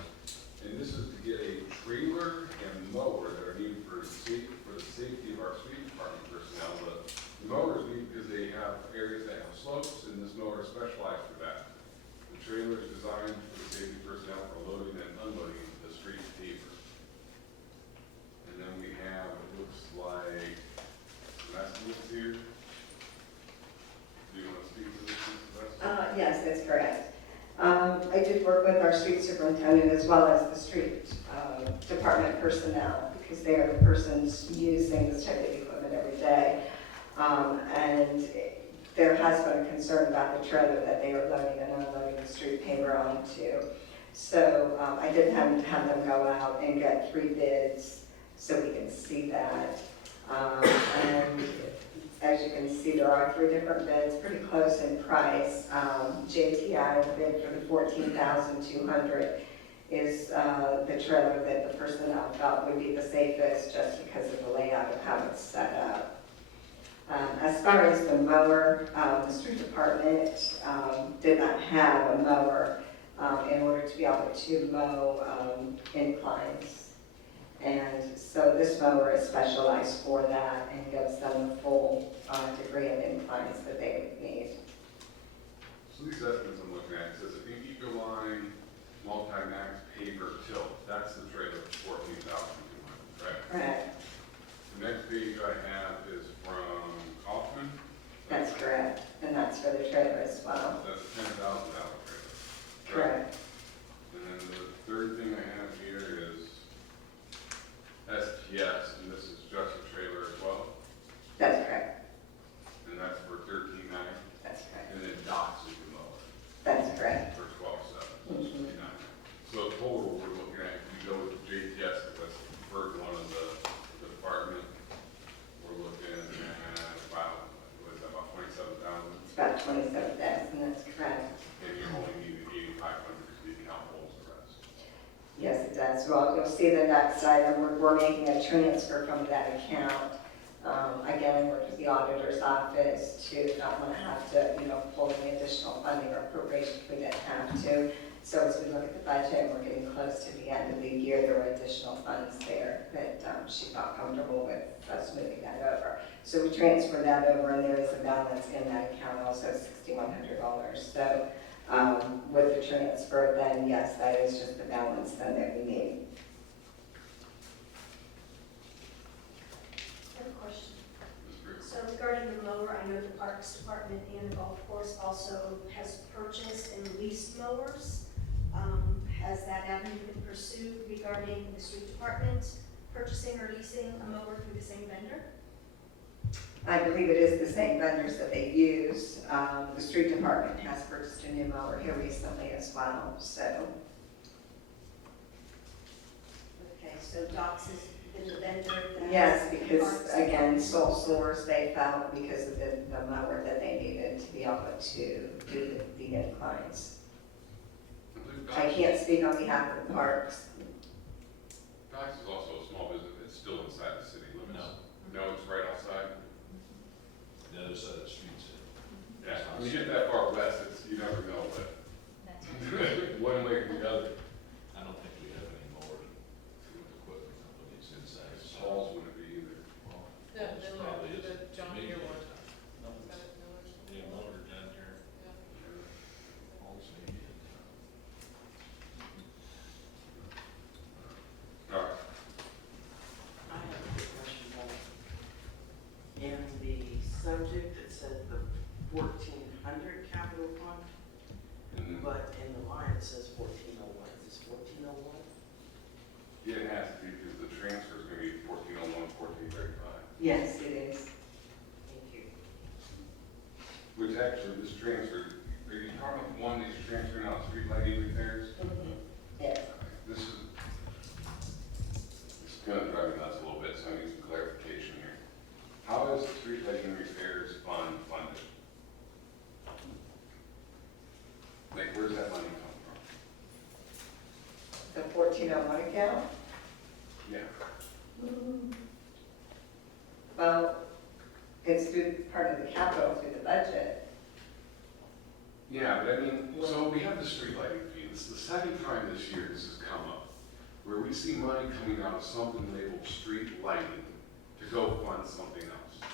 And this is to get a trailer and mower that are needed for the safety of our street department personnel. The mowers need because they have areas that have slopes, and this mower is specialized for that. The trailer is designed for the safety personnel for loading and unloading the street paper. And then we have, it looks like, Massillon here. Do you want to speak to this, Mr. Vest? Yes, that's correct. I did work with our street superintendent as well as the street department personnel, because they are the persons using this type of equipment every day. And there has been a concern about the trailer that they were loading and unloading the street paver onto. So I did have them go out and get 3 bids so we can see that. And as you can see, there are 3 different bids, pretty close in price. JT added a bid for the $14,200 is the trailer that the personnel felt would be the safest just because of the layout of how it's set up. As far as the mower, the street department did not have a mower in order to be able to mow inclines. And so this mower is specialized for that and gives them the full degree of inclines that they would need. So these estimates I'm looking at, it says an Ecoline multi-max paver tilt, that's the trailer for $14,200, right? Correct. The next page I have is from Kaufman. That's correct. And that's for the trailer as well. That's a $10,000 trailer. Correct. And then the third thing I have here is STS, and this is just a trailer as well, That's correct. and that's for $13,900. That's correct. And then docks is the lower That's correct. for $12,769. So total, we're looking at, if you go with JTS, that's the preferred one of the department, we're looking at about, what is that, about 27,000? It's about 27,000, that's correct. And you only need 8,500 because the account holds the rest. Yes, it does. Well, you'll see the next item, we're making a transfer from that account. Again, I work with the auditor's office to not want to have to, pull any additional funding or appropriation if we didn't have to. So as we look at the budget, and we're getting close to the end of the year, there were additional funds there that she felt comfortable with us moving that over. So we transferred that over, and there is a balance in that account, also $6,100. So with the transfer, then yes, that is just the balance then that we need. I have a question. So regarding the mower, I know the Parks Department and the golf course also has purchased and leased mowers. Has that avenue been pursued regarding the street department purchasing or leasing a mower through the same vendor? I believe it is the same vendors that they use. The street department has purchased a new mower here recently as well, so. Okay, so Docs has been the vendor that. Yes, because Parks- again, sole source, they felt because of the mower that they needed to be able to do the inclines. I can't speak on behalf of the parks. Docks is also a small business, it's still inside the city limits. No, it's right outside. The other side of the streets. Yeah, when you get that far west, you never know, but That's right. one way or the other. I don't think we have any more with equipment companies inside. Halls wouldn't be either. Well, Yeah, it's they probably look, is. the John Maybe Deere one. it's not. Yeah, motor down here. Halls maybe. All right. I have a quick question about in the subject, it says the 1,400 capital fund, Mhm. but in the line it says 1,401. Is this 1,401? Yeah, it has to be because the transfer is going to be 1401, 1435. Yes, it is. Thank you. Which actually, this transfer, are you talking about the one that's transferring out street lighting repairs? Yes. This is going to drive me nuts a little bit, so I need some clarification here. How is the street lighting repairs fund funded? Like, where's that money come from? The 1401 account? Yeah. Well, it's through part of the capital through the budget. Yeah, but I mean, so we have the street lighting fee. This is the second time this year this has come up, where we see money coming out of something labeled street lighting to go fund something else.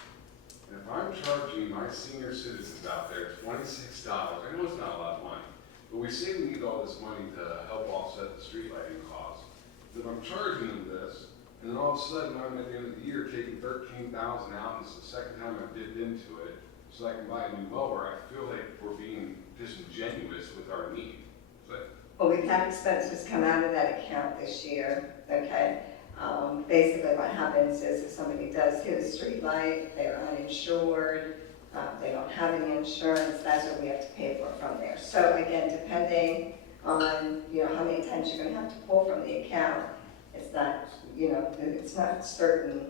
And if I'm charging my senior citizens out there $26, I know it's not a lot of money, but we say we need all this money to help offset the street lighting costs. If I'm charging them this, and then all of a sudden I'm at the end of the year taking $13,000 out, and it's the second time I've dipped into it, so I can buy a new mower, I feel like we're being disingenuous with our need. But Well, we've had expenses come out of that account this year, okay? Basically what happens is if somebody does hit a street light, they're uninsured, they don't have any insurance, that's what we have to pay for from there. So again, depending on, how many times you're gonna have to pull from the account, it's not, it's not certain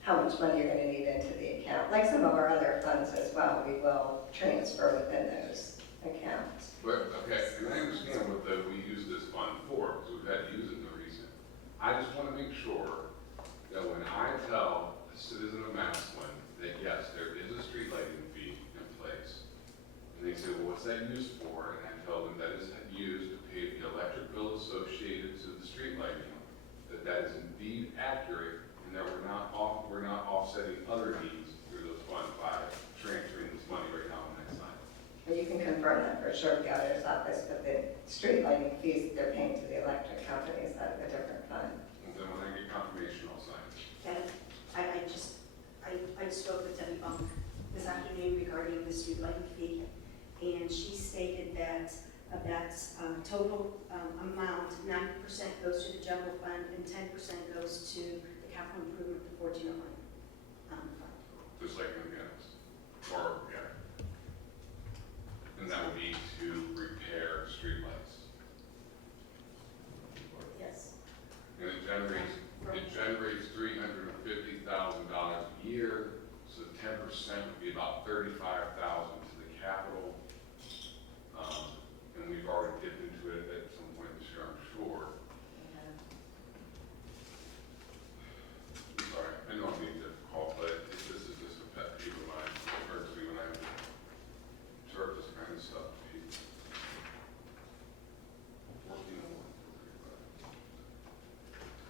how much money you're gonna need into the account. Like some of our other funds as well, we will transfer within those accounts. But, okay, and I understand what we use this fund for, because we've had to use it in the recent. I just want to make sure that when I tell a citizen of Massillon that yes, there is a street lighting fee in place, and they say, well, what's that used for? And I tell them that is used to pay the electric bill associated to the street lighting, that is indeed accurate, and that we're not offsetting other needs through those funds by transferring this money right now on that side. But you can confirm that for sure, the auditor's office, but the street lighting fees that they're paying to the electric company is out of a different fund. And then when I get confirmation, I'll sign it. And I spoke with Debbie Bunk this afternoon regarding the street lighting fee, and she stated that of that total amount, 90% goes to the general fund and 10% goes to the capital improvement for 1401 fund. Just like anything else. Or, yeah. And that would be to repair streetlights. Yes. And it generates $350,000 a year, so 10% would be about $35,000 to the capital. And we've already dipped into it at some point this year, I'm sure. I'm sorry, I know I'm being difficult, but this is just a pet peeve of mine. It hurts me when I observe this kind of stuff. Working on one.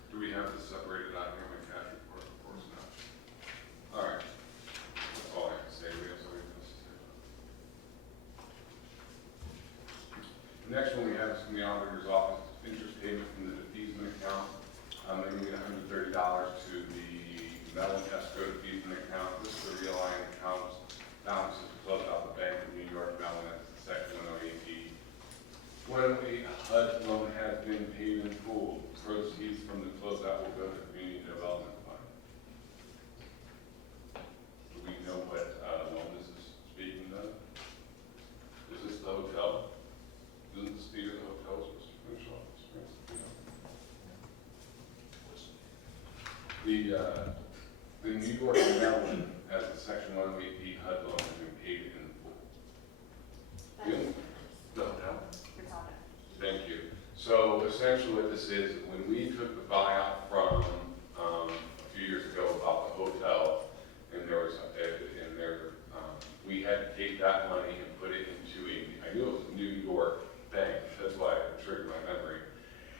Do we have this separated out here in my cash report? Of course not. All right. That's all I can say. We have something else to say about it. The next one we have is from the auditor's office, interest payment from the defeasance account. They're going to get $130 to the Mellon escrow defeasance account. This is the realign accounts balances to close out the Bank of New York Mellon at section 108E. 108 HUD loan has been paid in full. Proceeds from the closeout will go to Community Development Fund. Do we know what loan this is speaking of? Is this the hotel? Isn't this the hotel supposed to finish off this? The New York Mellon has a section 108B HUD loan has been paid in full. The hotel? Thank you. So essentially what this is, when we took the buyout from a few years ago about the hotel, and there was, we had to take that money and put it into I knew it was a New York bank, that's why it triggered my memory.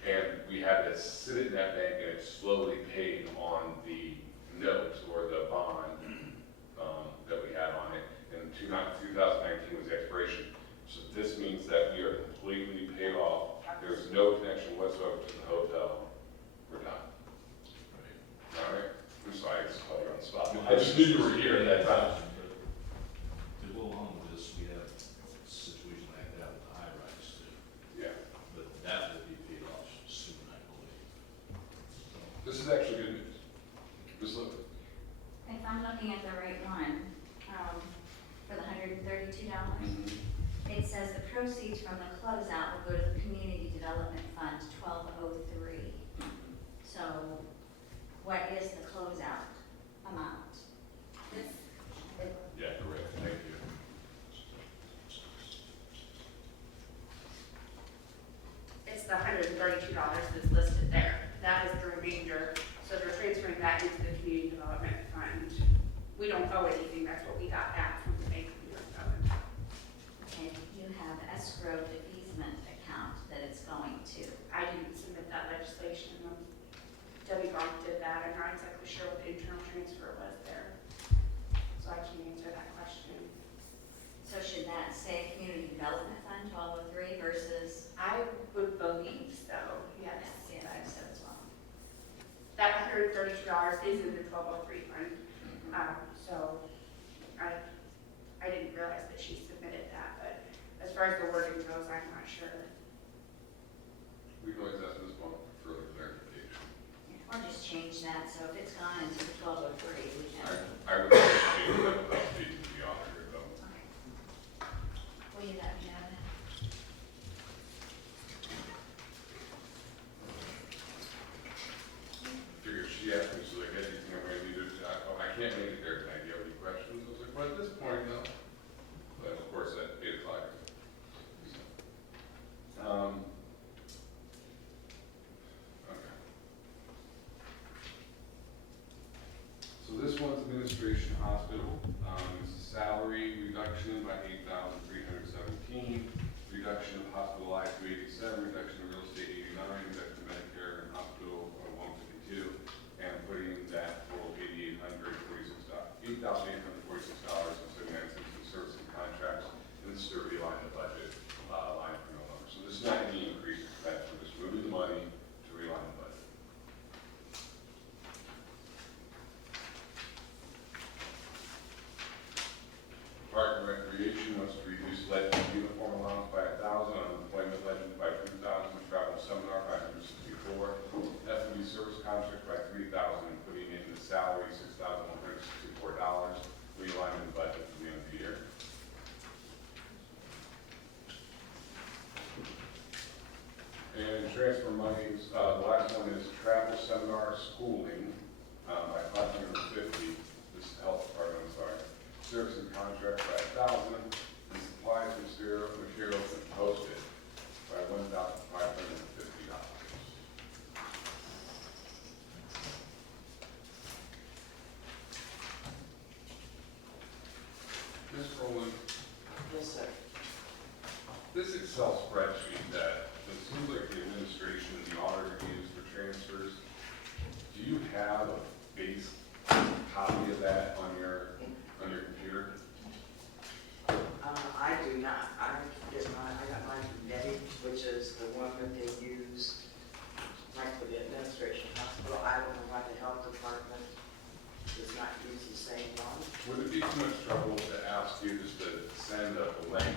And we had to sit in that bank and it slowly paid on the note or the bond that we had on it. And 2019 was the expiration. So this means that we are completely paid off. There's no connection whatsoever to the hotel. We're done. All right? I'm sorry, I just called you on the spot. I just knew you were here at that time. To go along with this, we have a situation like that with the high rise too. Yeah. But that will be paid off soon, I believe. This is actually good news. Just look. If I'm looking at the right one, for the $132, it says the proceeds from the closeout will go to the Community Development Fund, 1203. So what is the closeout amount? Yeah, correct. Thank you. It's the $132 that's listed there. That is the remainder, so they're transferring that into the Community Development Fund. We don't owe anything, that's what we got back from the Bank of New York Mellon. And you have escrow defeasance account that it's going to. I didn't submit that legislation. Debbie Bronk did that. I'm not exactly sure what the internal transfer was there. So I can't answer that question. So should that say Community Development Fund, 1203 versus? I would believe so, yes. Yeah, I said as well. That $132 is in the 1203 fund. So I didn't realize that she submitted that, but as far as the wording goes, I'm not sure. We can always ask Ms. Bond for further clarification. Or just change that, so if it's gone into the 1203, we can. I would like to change that without speaking to the auditor, though. Okay. Will you let me know that? Figured she asked me, so I guess you think I'm gonna need it, I can't make it there tonight, do you have any questions? I was like, well, at this point, no. But of course, at 8 o'clock. Okay. So this one's administration hospital, it's a salary reduction by 8,317, reduction of hospitalized to 87, reduction of real estate 89, reduction of Medicare and hospital 152, and putting that total $8,846.79 in service and contracts, and this is to realign the budget line for November. So this is not any increase in expense, we're just moving the money to realign the budget. Park and Recreation wants to reduce legend uniform allowance by 1,000, unemployment legend by 2,000, travel seminar by 164, F&B service contract by 3,000, and putting in the salary $6,164, realigning the budget for the end of the year. And transfer monies, the last one is travel seminar schooling by 550. This is the health department, I'm sorry. Service and contract by 1,000, and supplies, materials, and postage by $1,550. Ms. Rowland, Yes, sir. this Excel spreadsheet that it seems like the administration and the auditor use for transfers, do you have a base copy of that on your computer? I do not. I got mine from Betty, which is the one that they use, like for the administration hospital. I don't know why the health department does not use the same one. Would it be too much trouble to ask you just to send a blank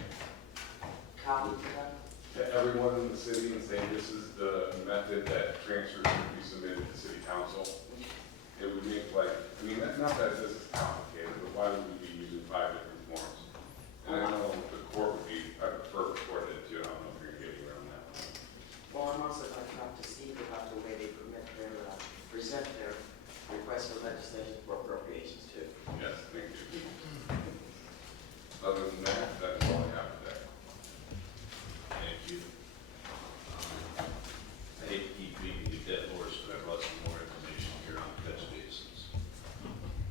Copy of that? to everyone in the city and say this is the method that transfers should be submitted to city council? It would make not that this is complicated, but why would we be using 5 different forms? And I don't know if the court would be, I prefer the court did too, I don't know if you're gonna get around that. Well, I'm also going to talk to Steve about the way they present their request for legislation for appropriations too. Yes, thank you. Other than that, that's all I have today. Thank you. I hate to keep beating the dead horse, but I brought some more information here on catch basins.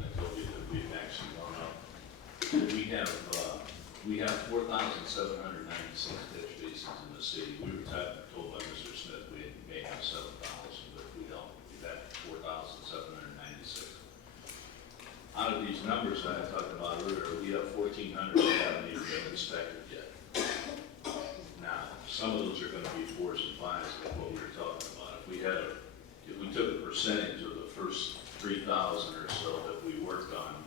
I told you that we had actually gone up. We have 4,796 catch basins in the city. We were told by Mr. Smith we may have 7,000, but we don't. We've had 4,796. Out of these numbers that I talked about earlier, we have 1,400 that haven't even been inspected yet. Now, some of those are gonna be 4s and 5s, like what we were talking about. If we took a percentage of the first 3,000 or so that we worked on,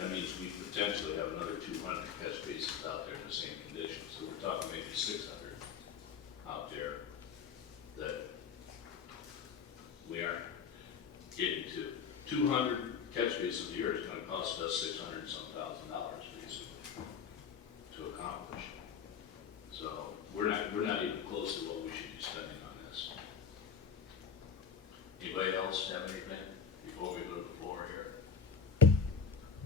that means we potentially have another 200 catch basins out there in the same condition. So we're talking maybe 600 out there that we aren't getting to. 200 catch basins a year is gonna cost us $600 and some thousand basically to accomplish. So we're not even close to what we should be spending on this. Anybody else have anything before we go to the floor here?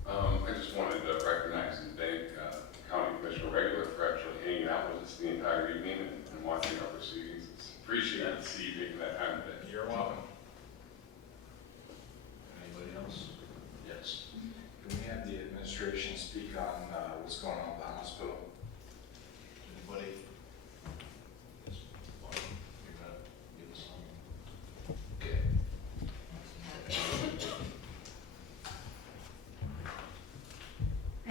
I just wanted to recognize and thank County Commissioner Regular for actually hanging out with us the entire evening and watching our proceedings. It's appreciated to see you taking that time today. You're welcome. Anybody else? Yes. Can we have the administration speak on what's going on with the hospital? Anybody? Yes. Mark, you're gonna give us some? Okay.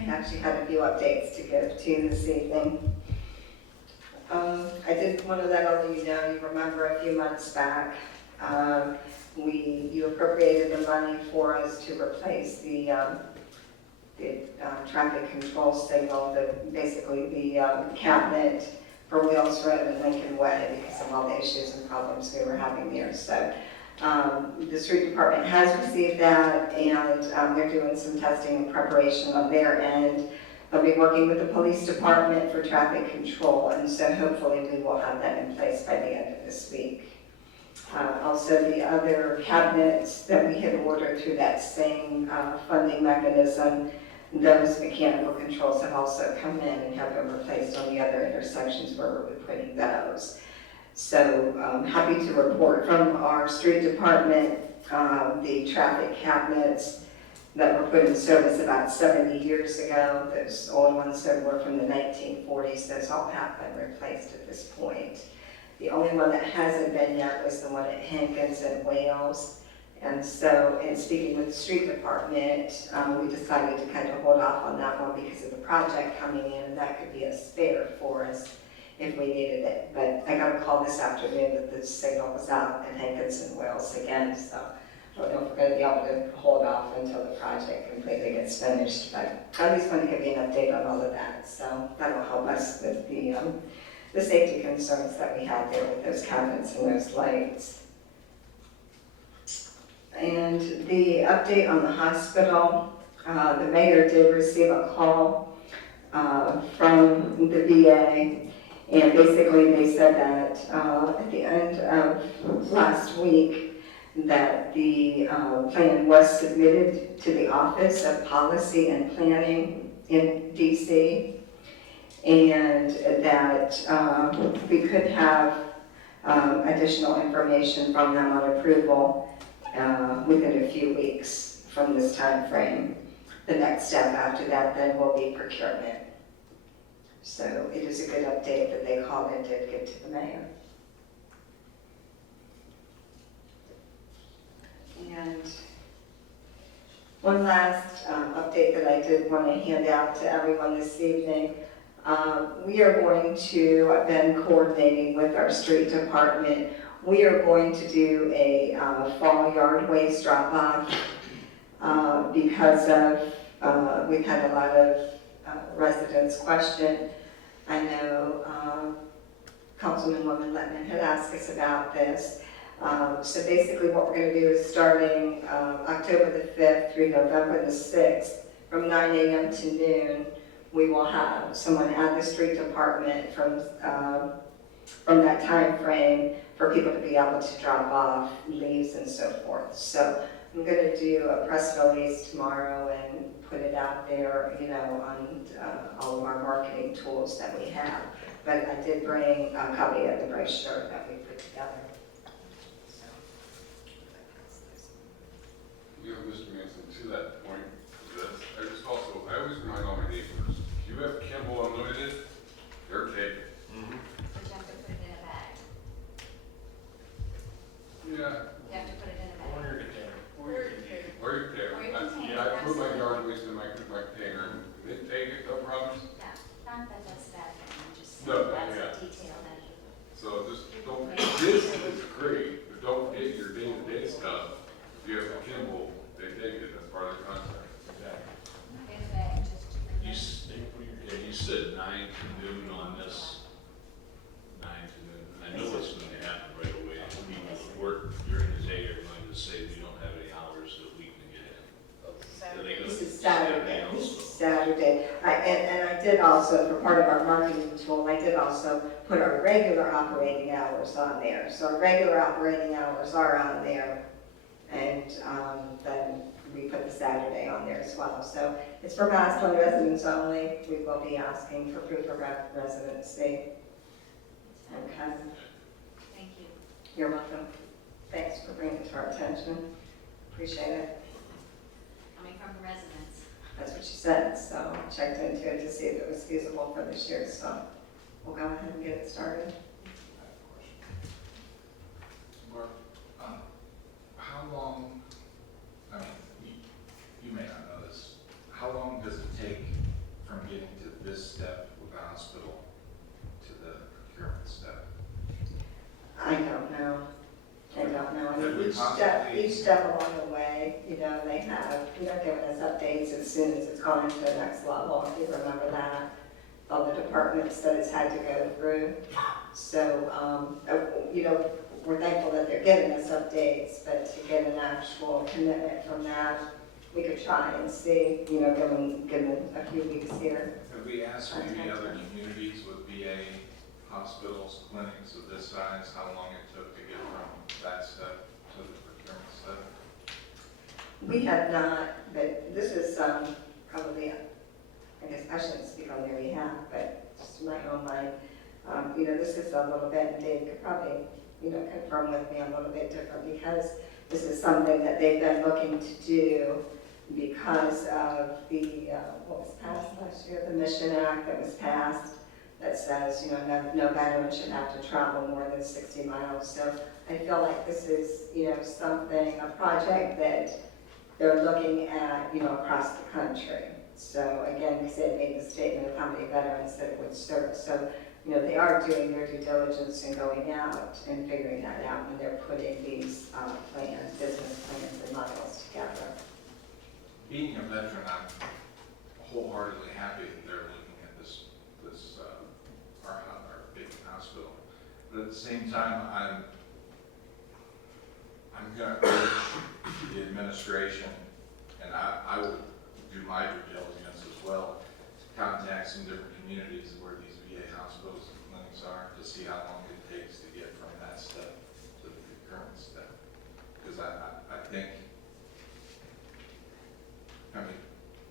I actually had a few updates to give to you this evening. I did want to let all of you know, you remember a few months back, you appropriated the money for us to replace the traffic control signal, basically the cabinet for Wales Road and Lincoln Way because of all the issues and problems we were having there. So The street department has received that, and they're doing some testing and preparation on their end. They'll be working with the police department for traffic control, and so hopefully we will have that in place by the end of this week. Also, the other cabinets that we had ordered through that same funding mechanism, those mechanical controls have also come in and have been replaced on the other intersections where we're putting those. So happy to report from our street department, the traffic cabinets that were put in service about 70 years ago. Those old ones that were from the 1940s, those all have been replaced at this point. The only one that hasn't been yet was the one at Hankins and Wales. And so, in speaking with the street department, we decided to kind of hold off on that one because of the project coming in, and that could be a spare for us if we needed it. But I got a call this afternoon that the signal was out at Hankins and Wales again, so I don't know if we're going to be able to hold off until the project completely gets finished. But I at least want to give you an update on all of that, so that'll help us with the safety concerns that we had there with those cabinets and those lights. And the update on the hospital, the mayor did receive a call from the VA, and basically they said that at the end of last week that the plan was submitted to the Office of Policy and Planning in DC, and that we could have additional information from them on approval within a few weeks from this time frame. The next step after that then will be procurement. So it is a good update that they called and did give to the mayor. And one last update that I did want to hand out to everyone this evening. We are going to, I've been coordinating with our street department. We are going to do a fall yard waste drop-off because of, we've had a lot of residents question. I know Councilwoman Letman had asked us about this. So basically what we're going to do is starting October the 5th through November the 6th, from 9 a.m. to noon, we will have someone at the street department from that time frame for people to be able to drop off leaves and so forth. So I'm going to do a press release tomorrow and put it out there, you know, on all of our marketing tools that we have. But I did bring a copy of the brochure that we put together. You know, Mr. Manson, to that point, I always remind all my neighbors, if you have Kimball Unlimited, they're taken. But you have to put it in a bag. Yeah. You have to put it in a bag. Or your container. Or your container. Or your container, Yeah, I put my absolutely. yard waste in my container, and they take it, no problems. Yeah, not that that's a bad thing, I'm just No, saying yeah. that's a detail that you. So just don't, this is great, but don't forget your day-to-day stuff. If you have a Kimball, they take it, that's part of the contract. In a bag, just to You, remember. yeah, you said 9 to noon on this, 9 to noon. I know what's going to happen right away. People that work during the day are going to say, we don't have any hours that we can get in. So they go This is to Saturday. also. This is Saturday. And I did also, for part of our marketing tool, I did also put our regular operating hours on there. So our regular operating hours are on there. And then we put the Saturday on there as well. So it's for Massillon residents only. We will be asking for proof of residency. Okay. Thank you. You're welcome. Thanks for bringing it to our attention. Appreciate it. Coming from the residents. That's what she said, so I checked into it to see if it was feasible for this year, so we'll go ahead and get it started. Mark, how long, I mean, you may not know this, how long does it take from getting to this step with the hospital to the procurement step? I don't know. I don't know. I Did we mean, possibly- each step along the way, you know, they have, you know, given us updates as soon as it's gone to the next level, if you remember that. All the departments that it's had to go through. So, you know, we're thankful that they're giving us updates, but to get an actual commitment from that, we could try and see, you know, give them a few weeks here. Have we asked maybe other communities with VA hospitals, clinics of this size, how long it took to get from that step to the procurement step? We have not, but this is probably, I guess I shouldn't speak on their behalf, but just my own mind. You know, this is a little bit, and Dave could probably, you know, confirm with me a little bit different, because this is something that they've been looking to do because of the, what was passed last year, the Mission Act that was passed that says, you know, no veteran should have to travel more than 60 miles. So I feel like this is, you know, something, a project that they're looking at, you know, across the country. So again, because they made the statement of how many veterans that it would serve. So, you know, they are doing their due diligence and going out and figuring that out when they're putting these plans, business plans and models together. Being a veteran, I'm wholeheartedly happy that they're looking at this our big hospital. But at the same time, I'm going to urge the administration, and I will do my due diligence as well, to contact some different communities where these VA hospitals and clinics are, to see how long it takes to get from that step to the current step. Because I think, I mean,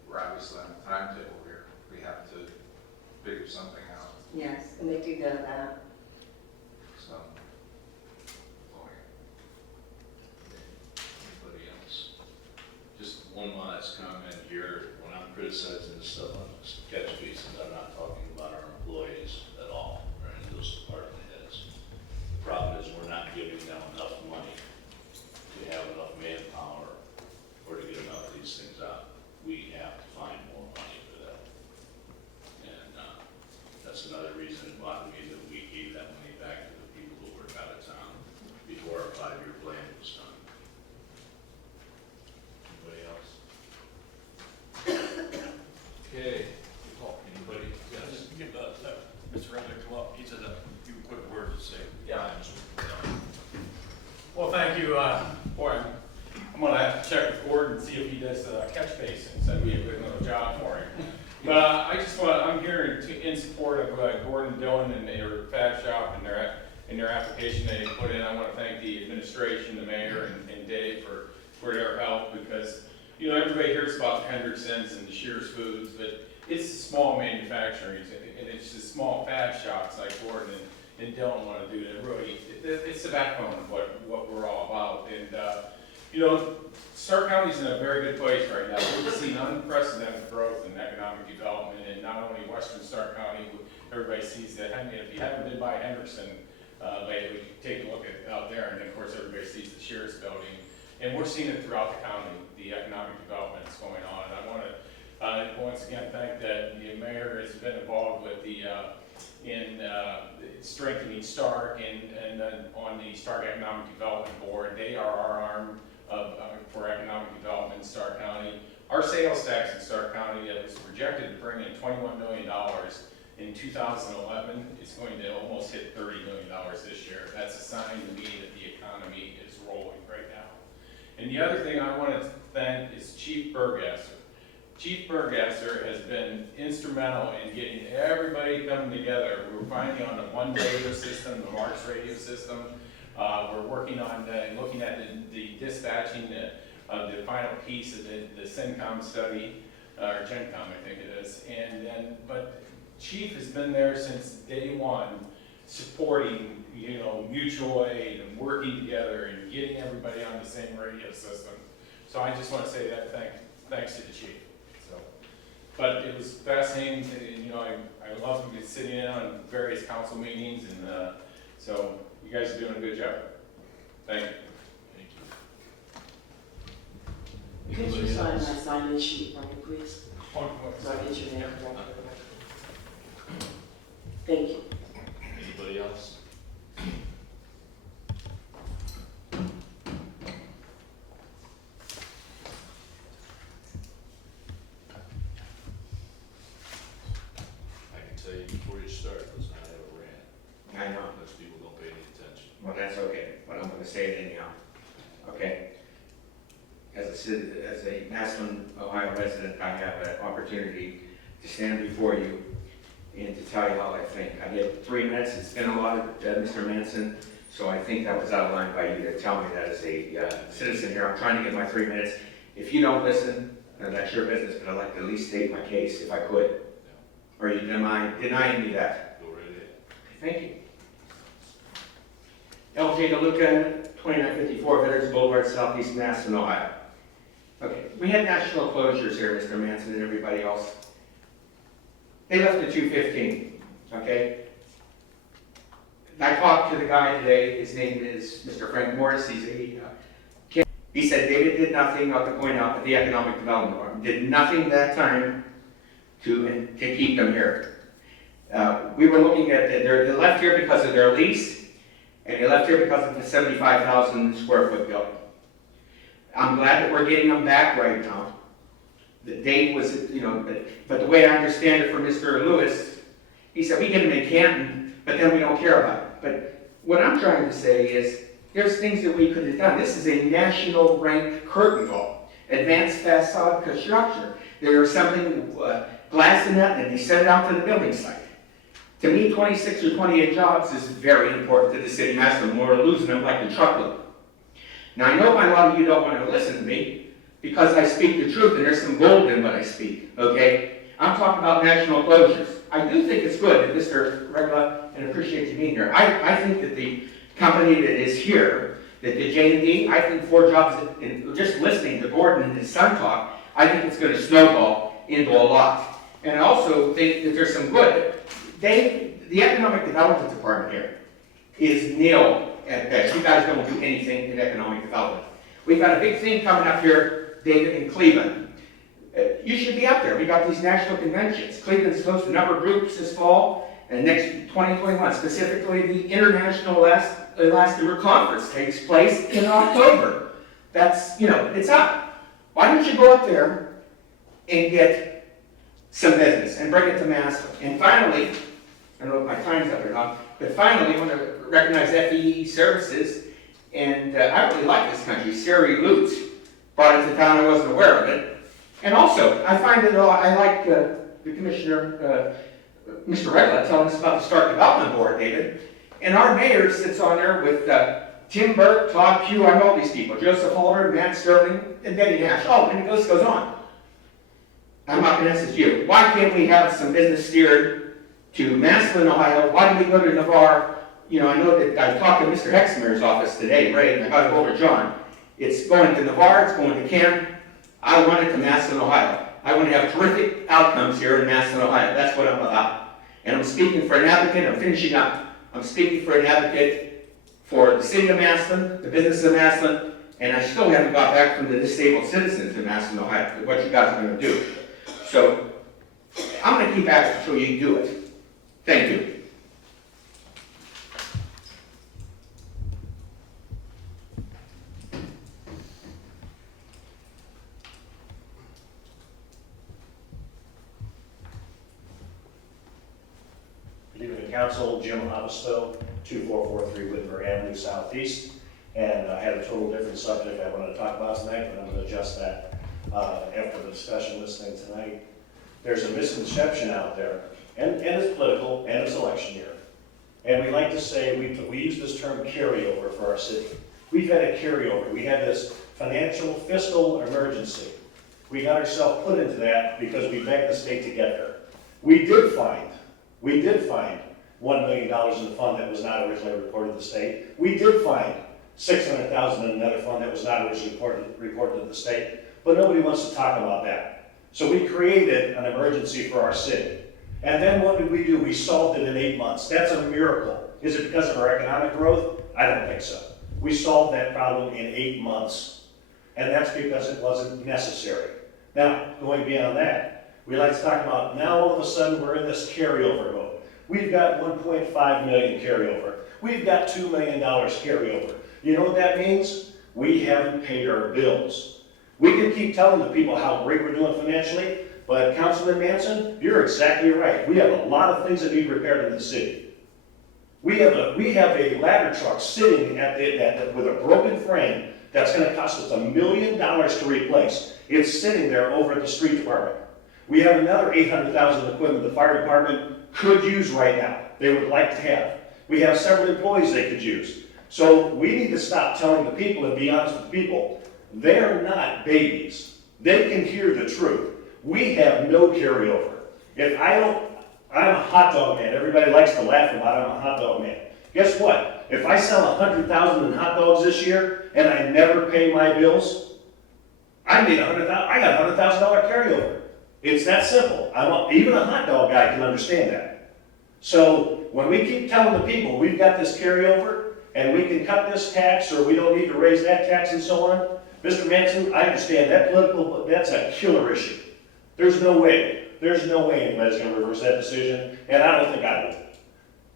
we're obviously on a timetable here. We have to figure something out. Yes, and they do know that. So, Anybody else? Just one last comment here. When I'm criticizing the stuff on the catch basins, I'm not talking about our employees at all, or any of those department heads. The problem is we're not giving them enough money to have enough manpower or to get enough of these things out. We have to find more money for that. And that's another reason it bothered me that we gave that money back to the people who work out of town before our 5-year plan was done. Anybody else? Okay, anybody? Yes. Mr. Reddick, come up, he said a few quick words to say. Yeah. Well, thank you, boy, I'm gonna have to check with Gordon and see if he does catch basins. That'd be a good little job for him. But I'm here in support of Gordon Dillon and their Fab Shop and their application they put in. I want to thank the administration, the mayor, and Dave for their help, because, you know, everybody hears about the Hendricksons and the Shears Foods, but it's the small manufacturing, and it's the small Fab Shops like Gordon and Dillon want to do that really, it's the backbone of what we're all about. And, you know, Stark County's in a very good place right now. We've seen unprecedented growth in economic development, and not only Western Stark County, everybody sees that. I mean, if you haven't been by Henderson lately, take a look out there, and of course everybody sees the Shears building. And we're seeing it throughout the county, the economic development that's going on. And I want to once again thank that the mayor has been involved with in strengthening Stark and on the Stark Economic Development Board. They are our arm for economic development in Stark County. Our sales tax in Stark County that was projected to bring in $21 million in 2011 is going to almost hit $30 million this year. That's a sign to me that the economy is rolling right now. And the other thing I want to thank is Chief Burgasser. Chief Burgasser has been instrumental in getting everybody coming together. We're finally on the one radio system, the Marks radio system. We're working on looking at the dispatching the final piece of the CENCOM study, or GenCom I think it is. And then, but Chief has been there since day one, supporting, you know, mutual aid and working together and getting everybody on the same radio system. So I just want to say that thanks to the Chief. So, but it was fascinating. You know, I love sitting in on various council meetings, and so you guys are doing a good job. Thank you. Thank you. Could you sign my sign-in sheet for me, please? So I get your name correct. Thank you. Anybody else? I can tell you before you start, let's not have a rant. I know. Most people don't pay any attention. Well, that's okay. as a Massillon, Ohio resident, I have an opportunity to stand before you and to tell you how I think. I get 3 minutes. It's been a lot, Mr. Manson, so I think that was out of line by you to tell me that as a citizen here. I'm trying to get my 3 minutes. If you don't listen, that's your business, but I'd like to at least state my case if I could. Or you denying me that? Go right ahead. Thank you. LJ DeLuca, 2954 Veterans Boulevard, Southeast Massillon, Ohio. Okay, we had national closures here, Mr. Manson and everybody else. They left at 2:15, okay? I talked to the guy today, his name is Mr. Frank Morris, he said David did nothing, not to point out, but the Economic Development Department did nothing that time to keep them here. We were looking at, they left here because of their lease, and they left here because of the 75,000 square foot building. I'm glad that we're getting them back right now. The date was, but the way I understand it from Mr. Lewis, he said we get them in Canton, but then we don't care about it. But what I'm trying to say is, there's things that we could have done. This is a national ranked curtain wall, advanced facade construction. There was something, glass in that, and they sent it out to the building site. To me, 26 or 28 jobs is very important to the city of Massillon. We're losing them like the truckload. Now, I know a lot of you don't want to listen to me because I speak the truth, and there's some gold in what I speak, okay? I'm talking about national closures. I do think it's good that Mr. Regla, and appreciate you being here. I think that the company that is here, that the J&D, I think 4 jobs, and just listening to Gordon and his son talk, I think it's going to snowball into a lot. And I also think that there's some good. The Economic Development Department here is nil at best. You guys don't do anything in economic development. We've got a big thing coming up here, David, in Cleveland. You should be up there. We got these national conventions. Cleveland's supposed to number groups this fall, and next 2021, specifically the International Elastomer Conference takes place in October. That's, it's up. Why don't you go up there and get some business and bring it to Massillon? And finally, I don't know if my time's up or not, but finally, I want to recognize FEE Services, and I really like this country. Siri Lutz brought it to town, I wasn't aware of it. And also, I find that I like the Commissioner, Mr. Regla, telling us about the Stark Development Board, David. And our mayor sits on there with Tim Burke, Todd Pugh, I know all these people, Joseph Halter, Matt Sterling, and Betty Nash. Oh, and the list goes on. I'm not going to ask you. Why can't we have some business steered to Massillon, Ohio? Why do we go to Navarre? I know that I talked to Mr. Hexmer's office today, right, and I got to go over John. It's going to Navarre, it's going to Canton. I want it to Massillon, Ohio. I want to have terrific outcomes here in Massillon, Ohio. That's what I'm about. And I'm speaking for an advocate, I'm finishing up. I'm speaking for an advocate for the city of Massillon, the business of Massillon, and I still haven't got back from the disabled citizens of Massillon, Ohio, what you guys are going to do. So, I'm going to keep asking until you do it. Thank you. Good evening, Council. Jim Abisto, 2443 Whitmer Avenue Southeast. And I had a total different subject I wanted to talk about tonight, but I'm going to adjust that after the discussion listening tonight. There's a misconception out there, and it's political, and it's election year. And we like to say, we use this term carryover for our city. We've had a carryover. We had this financial fiscal emergency. We got ourselves put into that because we begged the state to get there. We did find $1 million in the fund that was not originally reported to the state. We did find $600,000 in another fund that was not originally reported to the state, but nobody wants to talk about that. So we created an emergency for our city. And then what did we do? We solved it in 8 months. That's a miracle. Is it because of our economic growth? I don't think so. We solved that problem in 8 months. And that's because it wasn't necessary. Now, going beyond that, we like to talk about now all of a sudden we're in this carryover mode. We've got 1.5 million carryover. We've got $2 million carryover. You know what that means? We haven't paid our bills. We can keep telling the people how great we're doing financially, but Councilman Manson, you're exactly right. We have a lot of things that need repaired in the city. We have a ladder truck sitting with a broken frame that's gonna cost us $1 million to replace. It's sitting there over at the street department. We have another $800,000 equipment the fire department could use right now, they would like to have. We have several employees they could use. So we need to stop telling the people and be honest with the people. They're not babies. They can hear the truth. We have no carryover. If I don't, I'm a hot dog man. Everybody likes to laugh about it. I'm a hot dog man. Guess what? If I sell 100,000 in hot dogs this year and I never pay my bills, I made $100,000. I got $100,000 carryover. It's that simple. Even a hot dog guy can understand that. So when we keep telling the people we've got this carryover and we can cut this tax or we don't need to raise that tax and so on, Mr. Manson, I understand that that's a killer issue. There's no way anybody's gonna reverse that decision, and I don't think I will.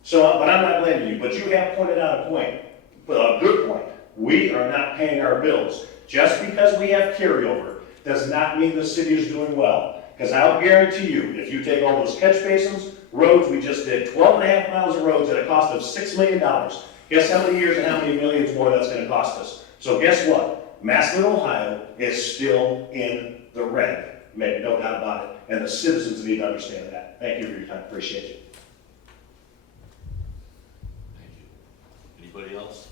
So, but I'm not blaming you, but you have pointed out a point, a good point. We are not paying our bills. Just because we have carryover does not mean the city is doing well. Because I'll guarantee you, if you take all those catch basins, roads, we just did 12.5 miles of roads at a cost of $6 million. Guess how many years and how many millions more that's gonna cost us? So guess what? Massillon, Ohio is still in the red. Make no doubt about it. And the citizens need to understand that. Thank you for your time. Appreciate you. Thank you. Anybody else?